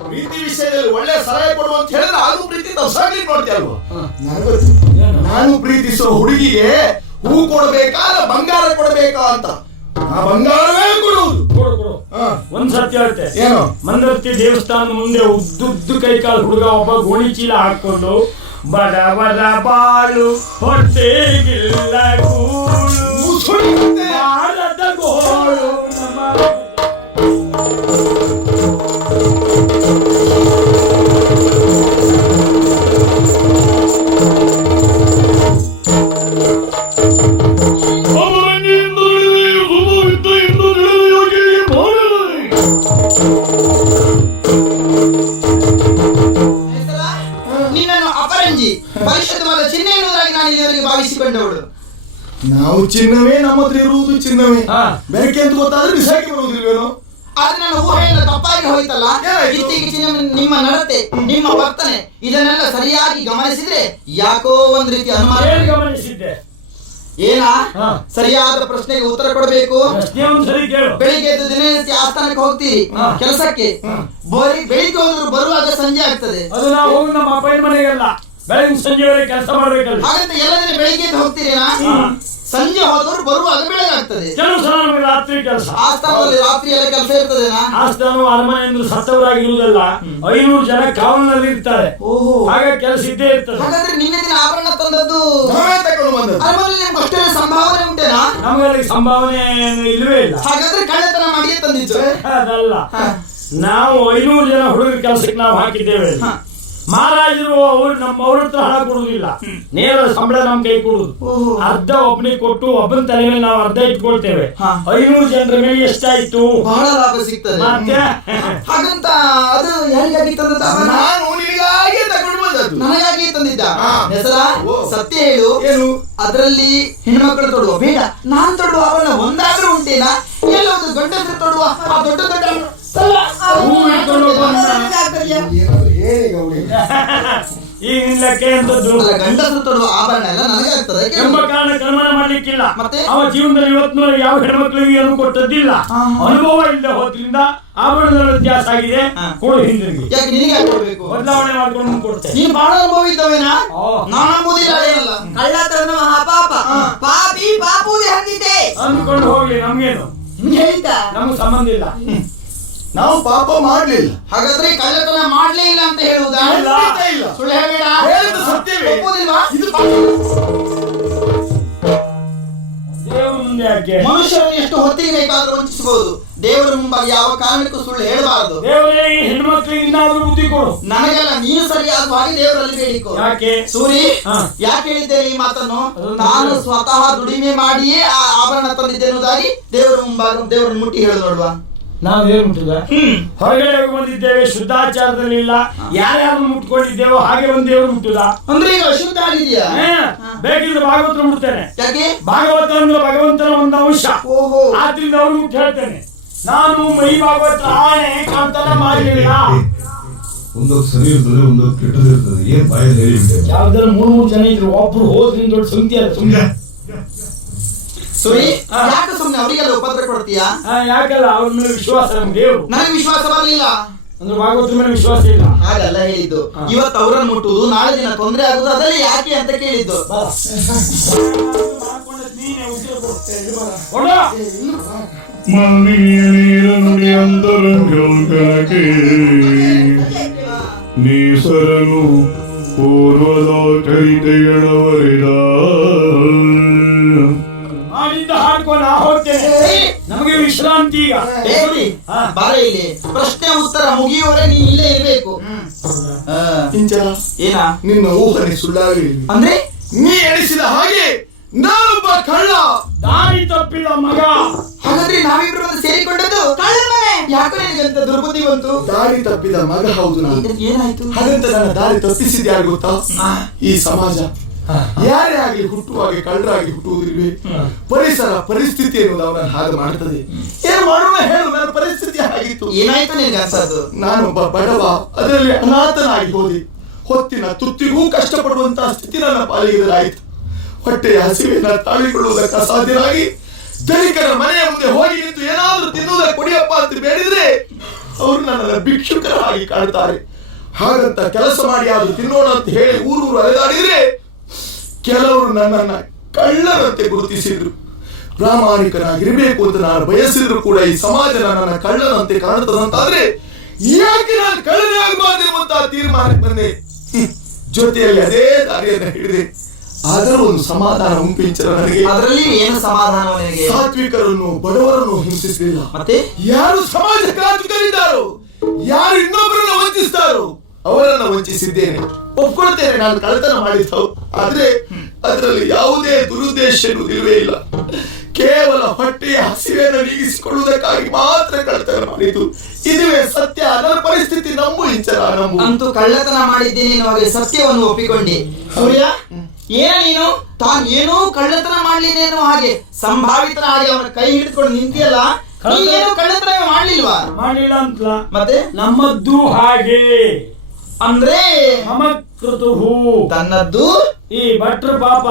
ಪ್ರೀತಿ ವಿಷಯದಲ್ಲಿ ಒಳ್ಳೆ ಸಲಹೆ ಕೊಡು ಅಂತ ಹೇಳಿದ್ರೆ ಅದು ಪ್ರೀತಿ ತಪ್ಸಾಗ್ಲಿಕ್ಕೆ ನೋಡ್ತೀಯ ಅಲ್ವಾ? ನಾನು ಪ್ರೀತಿಸುವ ಹುಡುಗಿಗೆ ಹೂ ಕೊಡಬೇಕಾ ಬಂಗಾರ ಕೊಡಬೇಕಾ ಅಂತ. ಆ ಬಂಗಾರವೇ ಕೊಡುವುದು. ಒಂದ್ ಸತ್ಯ ಹೇಳ್ತೆ. ಏನು? ಮಂದರ್ತಿ ದೇವಸ್ಥಾನದ ಮುಂದೆ ಉದ್ದುದ್ದು ಕೈಕಾಲು ಹುಡುಗ ಒಬ್ಬ ಗೋಣಿ ಚೀಲ ಹಾಕೊಂಡು ಬಡವರ ಬಾಳು ಹೊಟ್ಟೆಗಿಲ್ಲ ಕೂಳು ಬಾಳದ ಗೋಳು ಪರಿಶುದ್ಧವಾದ ಚಿಹ್ನೆ ಎನ್ನುವುದಾಗಿ ನಾನು ಇಲ್ಲಿವರೆಗೆ ಭಾವಿಸಿಕೊಂಡವಳು. ನಾವು ಚಿನ್ನವೇ, ನಮ್ಮ ಹತ್ರ ಇರುವುದು ಚಿನ್ನವೇ. ಬೆರಕೆ ಅಂತ ಗೊತ್ತಾದ್ರೆ ಬಿಸಾಕಿ ಬರುವುದಿಲ್ವೇನೋ? ಆದ್ರೆ ನನ್ನ ಊಹೆಯಿಂದ ತಪ್ಪಾಗಿ ಹೋಯ್ತಲ್ಲ. ಇತ್ತೀಚೆಗೆ ನಿಮ್ಮ ನಡತೆ, ನಿಮ್ಮ ವರ್ತನೆ ಇದನ್ನೆಲ್ಲ ಸರಿಯಾಗಿ ಗಮನಿಸಿದ್ರೆ ಯಾಕೋ ಒಂದ್ ರೀತಿ ಅನುಮಾನ. ಗಮನಿಸಿದ್ದೆ. ಏನಾ? ಸರಿಯಾದ ಪ್ರಶ್ನೆಗೆ ಉತ್ತರ ಕೊಡಬೇಕು. ಬೆಳಿಗ್ಗೆ ಎದ್ದು ದಿನನಿತ್ಯ ಆಸ್ಥಾನಕ್ಕೆ ಹೋಗ್ತೀರಿ ಕೆಲಸಕ್ಕೆ. ಬೆಳಿಗ್ಗೆ ಹೋದ್ರು ಬರುವಾಗ ಸಂಜೆ ಆಗ್ತದೆ. ಅದು ನಾವು ಹೋಗಿ ನಮ್ಮ ಅಪ್ಪನ ಮನೆಗೆಲ್ಲ ಬೆಳಗ್ಗೆ ಸಂಜೆವರೆಗೆ ಕೆಲಸ ಮಾಡ್ಬೇಕಲ್ಲ. ಹಾಗಂತ ಎಲ್ಲದಿನ ಬೆಳಿಗ್ಗೆ ಎದ್ದು ಹೋಗ್ತೀರೇನಾ? ಸಂಜೆ ಹೋದವರು ಬರುವಾಗ ಬೆಳಗಾಗ್ತದೆ. ಕೆಲವು ಸಲ ನಮಗೆ ರಾತ್ರಿ ಕೆಲಸ. ಆಸ್ಥಾನದಲ್ಲಿ ರಾತ್ರಿ ಎಲ್ಲ ಕೆಲಸ ಇರ್ತದೇನಾ? ಆಸ್ಥಾನ ಅರಮನೆ ಎಂದು ಸತ್ತವರಾಗಿರುವುದಲ್ಲ, 500 ಜನ ಕಾವಲಿನಲ್ಲಿ ಇರ್ತಾರೆ. ಹಾಗೆ ಕೆಲಸ ಇದ್ದೇ ಇರ್ತದೆ. ಹಾಗಾದ್ರೆ ನಿನ್ನೆ ದಿನ ಆಭರಣ ತಂದದ್ದು ಅರಮನೆಯಲ್ಲಿ ನಿಮ್ಗೆ ಅಷ್ಟೆಲ್ಲ ಸಂಭಾವನೆ ಉಂಟೇನಾ? ನಮಗೆ ಸಂಭಾವನೆ ಇಲ್ಲವೇ ಇಲ್ಲ. ಹಾಗಾದ್ರೆ ಕಳ್ಳತನ ಮಾಡಿಯೇ ತಂದಿದ್ದು? ಅದಲ್ಲ, ನಾವು 500 ಜನ ಹುಡುಗರ ಕೆಲಸಕ್ಕೆ ನಾವು ಹಾಕಿದ್ದೇವೆ. ಮಹಾರಾಜರು ಅವರು ಅವ್ರ ಹತ್ರ ಹಣ ಕೊಡುವುದಿಲ್ಲ, ನೇರ ಸಂಬಳ ನಮ್ ಕೈ ಕೊಡುದು. ಅರ್ಧ ಒಬ್ಬನಿಗೆ ಕೊಟ್ಟು ಒಬ್ಬನ ತಲೆ ಮೇಲೆ ನಾವು ಅರ್ಧ ಇಟ್ಕೊಳ್ತೇವೆ. 500 ಜನರ ಮೇಲೆ ಎಷ್ಟಾಯ್ತು? ಬಹಳ ಲಾಭ ಸಿಗ್ತದೆ. ಮತ್ತೆ ಹಾಗಂತ ಅದು ಯಾರಿಗಾಗಿ ತಂದದ್ದು? ನಾನು ನಿನಗಾಗಿ ತಗೊಂಡು ಬಂದದ್ದು. ನನಗಾಗಿ ತಂದಿದ್ದ ಹೆಸರ? ಸತ್ಯ ಹೇಳು. ಏನು? ಅದರಲ್ಲಿ ಹೆಣ್ಮಕ್ಳು ತೊಡುವ ಬೇಡ, ನಾನ್ ತೊಡುವ ಅವಳ ಒಂದಾದ್ರೂ ಉಂಟೇನಾ? ಎಲ್ಲೊಂದು ಗಂಡಸರು ತೊಡುವ ಆ ದೊಡ್ಡ ದೊಡ್ಡ ಗಂಡಸರು ತೊಡುವ ಆಭರಣ ಎಲ್ಲ ನನಗೆ ಆಗ್ತದೆ ಎಂಬ ಕಾರಣ ಕರ್ಮನ ಮಾಡ್ಲಿಕ್ಕಿಲ್ಲ. ಮತ್ತೆ ಅವ ಜೀವನದಲ್ಲಿ ಇವತ್ತಿನವರೆಗೆ ಯಾವ ಹೆಣ್ಮಕ್ಳಿಗೆ ಏನು ಕೊಟ್ಟದ್ದಿಲ್ಲ. ಅನುಭವ ಇಲ್ಲದೆ ಹೋದ್ರಿಂದ ಆಭರಣದ ವ್ಯತ್ಯಾಸ ಆಗಿದೆ. ಕೊಡು ಹಿಂದಿರುಗಿ. ಯಾಕೆ ನಿನಗೆ ಕೊಡ್ಬೇಕು? ಬದಲಾವಣೆ ಮಾಡ್ಕೊಂಡು ಕೊಡ್ತೇನೆ. ನೀನು ಬಹಳ ಅನುಭವ ಇದ್ದವೇನಾ? ನಾನು ನಂಬುದಿಲ್ಲ. ಕಳ್ಳತನ ಮಹಾಪಾಪ, ಪಾಪಿ ಪಾಪುದೇ ಹಂದಿದೆ ಅಂದ್ಕೊಂಡು ಹೋಗ್ಲಿ, ನಮ್ಗೇನು ನಮ್ಗೆ ಸಂಬಂಧ ಇಲ್ಲ. ನಾವು ಪಾಪ ಮಾಡ್ಲಿಲ್ಲ. ಹಾಗಾದ್ರೆ ಕಳ್ಳತನ ಮಾಡ್ಲೇ ಇಲ್ಲ ಅಂತ ಹೇಳುವುದಾ? ಸುಳ್ಳು ಹೇಳಬೇಡ. ಹೇಳಿದ್ದು ಸತ್ಯವೇ. ಒಪ್ಪುವುದಿಲ್ವಾ? ದೇವರ ಮುಂದೆ ಯಾಕೆ? ಮನುಷ್ಯರನ್ನು ಎಷ್ಟು ಹೊತ್ತಿಗೆ ಬೇಕಾದ್ರೂ ವಂಚಿಸಬಹುದು, ದೇವರ ಮುಂಬಾಗಿ ಯಾವ ಕಾರಣಕ್ಕೂ ಸುಳ್ಳು ಹೇಳಬಾರದು. ದೇವರೇ ಈ ಹೆಣ್ಮಕ್ಳಿಗೆ ಇನ್ನಾದ್ರೂ ಬುದ್ಧಿ ಕೊಡು. ನನಗೆಲ್ಲ ನೀನು ಸರಿಯಾದ ಹಾಗೆ ದೇವರಲ್ಲಿ ಬೇಡಿಕೋ. ಯಾಕೆ ಸೂರಿ? ಯಾಕೆ ಹೇಳಿದ್ದೇನೆ ಈ ಮಾತನ್ನು? ನಾನು ಸ್ವತಃ ದುಡಿಮೆ ಮಾಡಿಯೇ ಆ ಆಭರಣ ತಂದಿದ್ದೆ ಎನ್ನುವುದಾಗಿ ದೇವರ ಮುಂಬಾಗಿ ದೇವರನ್ನು ಮುಟ್ಟಿ ಹೇಳು ನೋಡುವ. ನಾವು ದೇವ್ರು ಮುಟ್ಟುದ? ಹೊರಗಡೆ ಹೋಗಿ ಬಂದಿದ್ದೇವೆ, ಶುದ್ಧಾಚಾರದಲ್ಲಿ ಇಲ್ಲ. ಯಾರ್ಯಾರು ಮುಟ್ಕೊಂಡಿದ್ದೇವೋ ಹಾಗೆ ಒಂದು ದೇವರು ಮುಟ್ಟುದ? ಅಂದ್ರೆ ಈಗ ಅಶುದ್ಧ ಆಗಿದೆಯಾ? ಬೇಕಿದ್ರೆ ಭಾಗವತ ಮುಟ್ತೇನೆ. ಯಾಕೆ? ಭಾಗವತ ಅಂದ್ರೆ ಭಗವಂತನ ಒಂದು ಅಂಶ. ಆದ್ರಿಂದ ಅವ್ರು ಮುಟ್ಟಿ ಹೇಳ್ತೇನೆ, ನಾನು ಮೈ ಭಾಗವತ ಆಣೆ ಕಾಂತನ ಮಾಡಲಿಲ್ಲ. ಒಂದೊಂದು ಸರಿ ಇರ್ತದೆ, ಒಂದೊಂದು ಕೆಟ್ಟದ್ದು ಇರ್ತದೆ. ಏನ್ ಬಾಯಲ್ಲಿ ಹೇಳಿಬಿಟ್ಟೆ. ಯಾವ್ದಾದ್ರು 3 ಜನ ಇದ್ರು, ಒಬ್ರು ಹೋದ್ರಿಂದ ದೊಡ್ಡ ಸಂಖ್ಯೆ ಅಲ್ಲ. ಸುಮ್ಮನೆ ಸುರಿ ಯಾಕೆ ಸುಮ್ನೆ ಅವರಿಗೆಲ್ಲ ಉಪದ್ರ ಕೊಡ್ತೀಯಾ? ಯಾಕಲ್ಲ ಅವ್ರ ಮೇಲೆ ವಿಶ್ವಾಸ ನಮ್ಗೆ ದೇವ್ರು. ನನಗೆ ವಿಶ್ವಾಸ ಬರಲಿಲ್ಲ. ಅಂದ್ರೆ ಭಾಗವತರ ಮೇಲೆ ವಿಶ್ವಾಸ ಇಲ್ಲ. ಹಾಗಲ್ಲ ಹೇಳಿದ್ದು. ಇವತ್ತು ಅವರನ್ನು ಮುಟ್ಟುವುದು ನಾಳೆ ದಿನ ತೊಂದರೆ ಆಗುದು ಅದರಲ್ಲಿ ಯಾಕೆ ಅಂತ ಕೇಳಿದ್ದು. ಮಲ್ಲಿಯ ನೀರ ನುಡಿ ಅಂತರಂಗಕ್ಕೆ ನೀಸರನು ಪೂರ್ವದ ಚರಿತೆಗಳವರಿದ ಮಾಡಿದ್ದ ಹಾಡ್ಕೊಂಡು ಹೋಗ್ತೇನೆ. ನಮಗೆ ವಿಶ್ರಾಂತಿ ಈಗ. ಬಾರ ಇಲ್ಲಿ ಪ್ರಶ್ನೆ ಉತ್ತರ ಮುಗಿಯುವವರೆ ನೀನ್ ಇಲ್ಲೇ ಇರ್ಬೇಕು. ಇಂಚರ ಏನ ನಿನ್ನ ಊಹನೆ ಸುಳ್ಳಾಗಲಿ. ಅಂದ್ರೆ ನೀ ಎಣಿಸಿದ ಹಾಗೆ ನಾನೊಬ್ಬ ಕಳ್ಳ, ದಾರಿ ತಪ್ಪಿದ ಮಗ. ಹಾಗಾದ್ರೆ ನಾವಿಬ್ರು ಬಂದು ಸೇರಿಕೊಂಡದ್ದು ಕಳ್ಳ ಮನೆ. ಯಾಕೆ ನಿನಗೆ ಅಂತ ದುರ್ಬುದ್ಧಿ ಬಂತು? ದಾರಿ ತಪ್ಪಿದ ಮಗ ಹೌದು ನಾನು. ಏನಾಯ್ತು? ಹಾಗಂತ ನನ್ನ ದಾರಿ ತಪ್ಪಿಸಿದ ಯಾರು ಗೊತ್ತಾ? ಈ ಸಮಾಜ. ಯಾರೇ ಆಗಲಿ ಹುಟ್ಟುವಾಗ ಕಳ್ಳರಾಗಿ ಹುಟ್ಟುವುದಿಲ್ವೇ? ಪರಿಸರ ಪರಿಸ್ಥಿತಿ ಎನ್ನುವುದು ಅವನನ್ನು ಹಾಗೆ ಮಾಡ್ತದೆ. ಏನ್ ಮಾಡೋಣ ಹೇಳು, ನನ್ನ ಪರಿಸ್ಥಿತಿ ಹಾಗಿತ್ತು. ಏನಾಯ್ತು ನಿನಗೆ ಅನ್ಸದ್ದು? ನಾನೊಬ್ಬ ಬಡವ, ಅದರಲ್ಲಿ ಅನಾಥನಾಗಿ ಹೋದೆ. ಹೊತ್ತಿನ ತುತ್ತಿಗೂ ಕಷ್ಟಪಡುವಂತಹ ಸ್ಥಿತಿ ನನ್ನ ಪಾಲಿಗೆ ಎದುರಾಯಿತು. ಹೊಟ್ಟೆಯ ಹಸಿವೆಯನ್ನು ತಾಳಿಕೊಳ್ಳುವುದಕ್ಕೆ ಅಸಾಧ್ಯನಾಗಿ ಧನಿಕರ ಮನೆಯ ಮುಂದೆ ಹೋಗಿ ನಿಂತು ಏನಾದ್ರೂ ತಿನ್ನುವುದಕ್ಕೆ ಕೊಡಿಯಪ್ಪ ಅಂತ ಬೇಡಿದ್ರೆ ಅವರು ನನ್ನನ್ನು ಭಿಕ್ಷುಕರ ಹಾಗೆ ಕಾಣ್ತಾರೆ. ಹಾಗಂತ ಕೆಲಸ ಮಾಡಿ ಆದ್ರೂ ತಿನ್ನೋಣ ಅಂತ ಹೇಳಿ ಊರೂರು ಅಲೆದಾಡಿದ್ರೆ ಕೆಲವರು ನನ್ನನ್ನ ಕಳ್ಳರಂತೆ ಗುರುತಿಸಿದ್ರು. ಪ್ರಾಮಾಣಿಕನಾಗಿರ್ಬೇಕು ಅಂತ ನಾನು ಬಯಸಿದ್ರು ಕೂಡ ಈ ಸಮಾಜ ನನ್ನನ್ನು ಕಳ್ಳನಂತೆ ಕಾಣುತ್ತದಂತಾದ್ರೆ ಯಾಕೆ ನಾನು ಕಳ್ಳನೇ ಆಗಬಾರ್ದಿರುವಂತಹ ತೀರ್ಮಾನಕ್ಕೆ ಬಂದೆ. ಜೊತೆಯಲ್ಲಿ ಅದೇ ದಾರಿಯನ್ನು ಹಿಡಿದೆ. ಆದರೂ ಒಂದು ಸಮಾಧಾನ ಉಂಪಿಂಚರ ನನಗೆ. ಅದರಲ್ಲಿ ಏನು ಸಮಾಧಾನ ನಿನಗೆ? ಸಾತ್ವಿಕರನ್ನು ಬಡವರನ್ನು ಹಿಂಸಿಸಲಿಲ್ಲ. ಮತ್ತೆ ಯಾರು ಸಮಾಜ ಕ್ರಾಂತಿಕರಿದ್ದಾರೋ, ಯಾರು ಇನ್ನೊಬ್ಬರನ್ನು ವಂಚಿಸ್ತಾರೋ ಅವರನ್ನು ವಂಚಿಸಿದ್ದೇನೆ. ಒಪ್ಕೊಳ್ತೇನೆ ನಾನು ಕಳ್ಳತನ ಮಾಡಿದ್ದವು. ಆದ್ರೆ ಅದರಲ್ಲಿ ಯಾವುದೇ ದುರುದ್ದೇಶ ಇರುವುದಿಲ್ವೇ ಇಲ್ಲ. ಕೇವಲ ಹೊಟ್ಟೆಯ ಹಸಿವೆಯನ್ನು ನೀಗಿಸಿಕೊಳ್ಳುವುದಕ್ಕಾಗಿ ಮಾತ್ರ ಕಳ್ಳತನ ಮಾಡಿದ್ದು. ಇದುವೇ ಸತ್ಯ. ನನ್ನ ಪರಿಸ್ಥಿತಿ ನಂಬು ಇಂಚರ, ನಂಬು. ಅಂತೂ ಕಳ್ಳತನ ಮಾಡಿದ್ದೀನಿ ಹಾಗೆ ಸತ್ಯವನ್ನು ಒಪ್ಪಿಕೊಂಡಿ. ಸೂರ್ಯ ಏನ ನೀನು ತಾನೇನೋ ಕಳ್ಳತನ ಮಾಡ್ಲಿಲ್ಲ ಅನ್ನೋ ಹಾಗೆ ಸಂಭಾವಿತನ ಹಾಗೆ ಅವನ ಕೈ ಹಿಡಿದುಕೊಂಡು ನಿಂತಿಯಲ್ಲ. ನೀನೇನು ಕಳ್ಳತನ ಮಾಡ್ಲಿಲ್ವಾ? ಮಾಡಿಲ್ಲ ಅಂತ ಮತ್ತೆ ನಮ್ಮದ್ದು ಹಾಗೆ ಅಂದ್ರೆ ಮಮಕೃತುಹು ತನ್ನದ್ದು. ಈ ಭಟ್ರು ಪಾಪ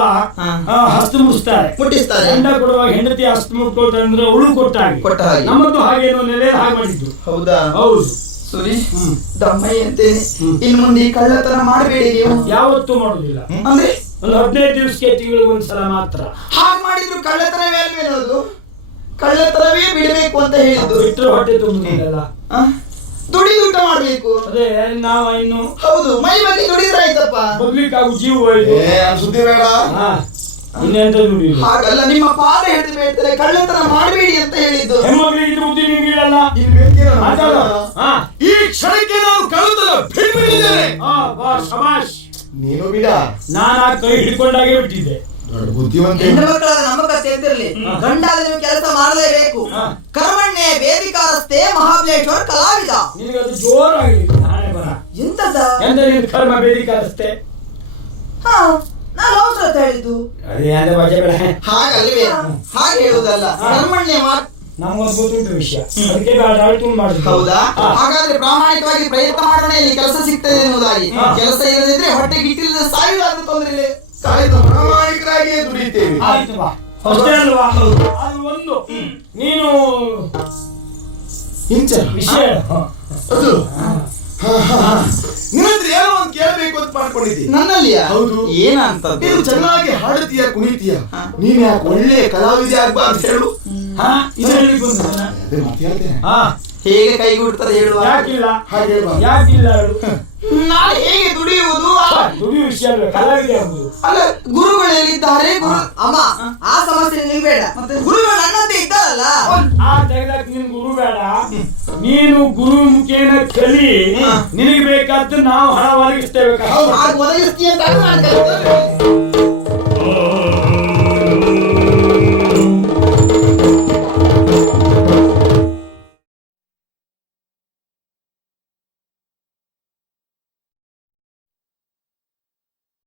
ಹಸ್ತು ಮುಡಿಸ್ತಾರೆ, ಮುಟ್ಟಿಸ್ತಾರೆ. ಗಂಡ ಕೊಡುವಾಗ ಹೆಂಡತಿ ಹಸ್ತು ಮುಟ್ಕೊಳ್ತಾರೆ ಅಂದ್ರೆ ಉಳು ಕೊಟ್ಟ ಹಾಗೆ. ನಮ್ಮದು ಹಾಗೇನು ನೆಲೆ ಹಾಗೆ ಮಾಡಿದ್ದು. ಹೌದಾ? ಹೌದು. ಸುರಿ ದಮ್ಮಯ್ಯ ಅಂತೇನೆ. ಇನ್ ಮುಂದೆ ಈ ಕಳ್ಳತನ ಮಾಡಬೇಡಿ ನೀವು. ಯಾವತ್ತೂ ಮಾಡುದಿಲ್ಲ. ಅಂದ್ರೆ ಒಂದು 15 ದಿವಸಕ್ಕೆ ತಿಂಗಳಿಗೆ ಒಂದ್ಸಲ ಮಾತ್ರ. ಹಾಗೆ ಮಾಡಿದ್ರು ಕಳ್ಳತನವೇ ಅಲ್ವೇನೋದು? ಕಳ್ಳತನವೇ ಬಿಡಬೇಕು ಅಂತ ಹೇಳಿದ್ದು. ಬಿಟ್ಟರೆ ಹೊಟ್ಟೆ ತುಂಬುದಿಲ್ಲ. ದುಡಿದು ಊಟ ಮಾಡ್ಬೇಕು. ಅದೇ ನಾವ ಇನ್ನು ಹೌದು, ಮೈ ಬಗ್ಗೆ ದುಡಿದ್ರೆ ಆಯ್ತಪ್ಪ. ಬಗ್ಲಿಕ್ಕಾಗು ಜೀವ ಹೋಯ್ತು. ಸುದ್ದಿ ಬೇಡ. ಇನ್ನೆಂತ ದುಡಿಲ್ಲ. ಹಾಗಲ್ಲ, ನಿಮ್ಮ ಪಾದ ಹೇಳ್ತಾ ಹೇಳ್ತಾರೆ ಕಳ್ಳತನ ಮಾಡಬೇಡಿ ಅಂತ ಹೇಳಿದ್ದು. ಹೆಣ್ಮಕ್ಳಿಗೆ ಇದು ಬುದ್ಧಿ ನಿಂಗಿಲ್ಲ. ಈ ಕ್ಷಣಕ್ಕೆ ನಾನು ಕಳ್ಳತನ ಬಿಡ್ಬಿಟ್ಟಿದ್ದೇನೆ. ಶಬಾಷ್. ನೀನು ಬಿಡ. ನಾನು ಆ ಕೈ ಹಿಡ್ಕೊಂಡಾಗೆ ಬಿಟ್ಟಿದ್ದೆ. ಬುದ್ಧಿವಂತ ಹೆಣ್ಣು ಮಕ್ಕಳಾದ ನಮ್ಮ ಕಥೆ ಎಂತಿರಲಿ, ಗಂಡಾದ ನೀವು ಕೆಲಸ ಮಾಡಲೇಬೇಕು. ಕರ್ಮಣ್ಯ ವೇದಿಕಾರಸ್ತೆ ಮಹಾಬಲೇಶ್ವರ ಕಲಾವಿದ. ನಿನಗೆ ಅದು ಜೋರಾಗಿ ನಾಳೆ ಬರ. ಎಂತದ ಎಂದ್ರೆ ನಿನ್ ಕರ್ಮ ಬೇಡಿಕಾರಸ್ತೆ. ನಾನು ಅವಸರ ಹೇಳಿದ್ದು. ಅದೇ ಅದೇ ಬಗೆ ಬೇಡ. ಹಾಗಲ್ವೇ? ಹಾಗೆ ಹೇಳುವುದಲ್ಲ, ಕರ್ಮಣ್ಯ ನಮ್ಗೊಂದು ಗೊತ್ತುಂಟು ವಿಷಯ, ಅದಕ್ಕೆ ಬೇಡ ತುಂಬ ಮಾಡುದು. ಹೌದಾ? ಹಾಗಾದ್ರೆ ಪ್ರಾಮಾಣಿಕವಾಗಿ ಪ್ರಯತ್ನ ಮಾಡೋಣ, ಇಲ್ಲಿ ಕೆಲಸ ಸಿಗ್ತದೆ ಎನ್ನುವುದಾಗಿ. ಕೆಲಸ ಇಲ್ಲದಿದ್ರೆ ಹೊಟ್ಟೆಗೆ ಇಟ್ಟಿಲ್ಲದೆ ಸಾಯುವುದಾದ್ರೂ ತೊಂದರೆ ಇಲ್ಲ. ಪ್ರಾಮಾಣಿಕರಾಗಿಯೇ ದುಡಿತೇವೆ. ಆಯ್ತು ಬಾ. ಅಷ್ಟೇ ಅಲ್ವಾ? ಅದು ಒಂದು ನೀನು ವಿಷಯ ಅದು ನಿನ್ನತ್ರ ಏನೋ ಒಂದು ಕೇಳಬೇಕು ಅಂತ ಮಾಡ್ಕೊಂಡಿದ್ದೀನಿ. ನನ್ನಲ್ಲಿಯ? ಹೌದು. ಏನಂತ? ನೀನು ಚೆನ್ನಾಗಿ ಹಾಡುತ್ತೀಯ, ಕುಣಿತೀಯ. ನೀನ್ ಯಾಕೆ ಒಳ್ಳೆ ಕಲಾವಿದೆ ಆಗ್ಬಾರ್ದು ಹೇಳು. ಇದು ಹೇಳಿ ಬಂದ ಹೇಗೆ ಕೈಗೂಡ್ತದೆ ಹೇಳುವ? ಯಾಕಿಲ್ಲ ಹಾಗೆ ಯಾಕಿಲ್ಲ ಹೇಳು. ನಾನು ಹೇಗೆ ದುಡಿಯುವುದು? ದುಡಿಯುವ ವಿಷಯ ಅಲ್ವೇ, ಕಲಾವಿದೆ ಆಗುದು. ಅಲ್ಲ, ಗುರುಗಳು ಎಲ್ಲಿದ್ದಾರೆ? ಅಮ್ಮ, ಆ ಸಮಸ್ಯೆ ನಿಮಗೆ ಬೇಡ. ಗುರುಗಳು ನನ್ನಂತೆ ಇದ್ದಾರಲ್ಲ. ಆ ತೆಗೆದಾಕ ನಿನ್ ಗುರು ಬೇಡ. ನೀನು ಗುರು ಮುಖೇನ ಕಲಿ. ನಿನಗೆ ಬೇಕಾದ್ದು ನಾವು ಹಣ ಒದಗಿಸ್ತೇವೆ. ಒದಗಿಸ್ತೀಯ ಅಂತ ನಾನು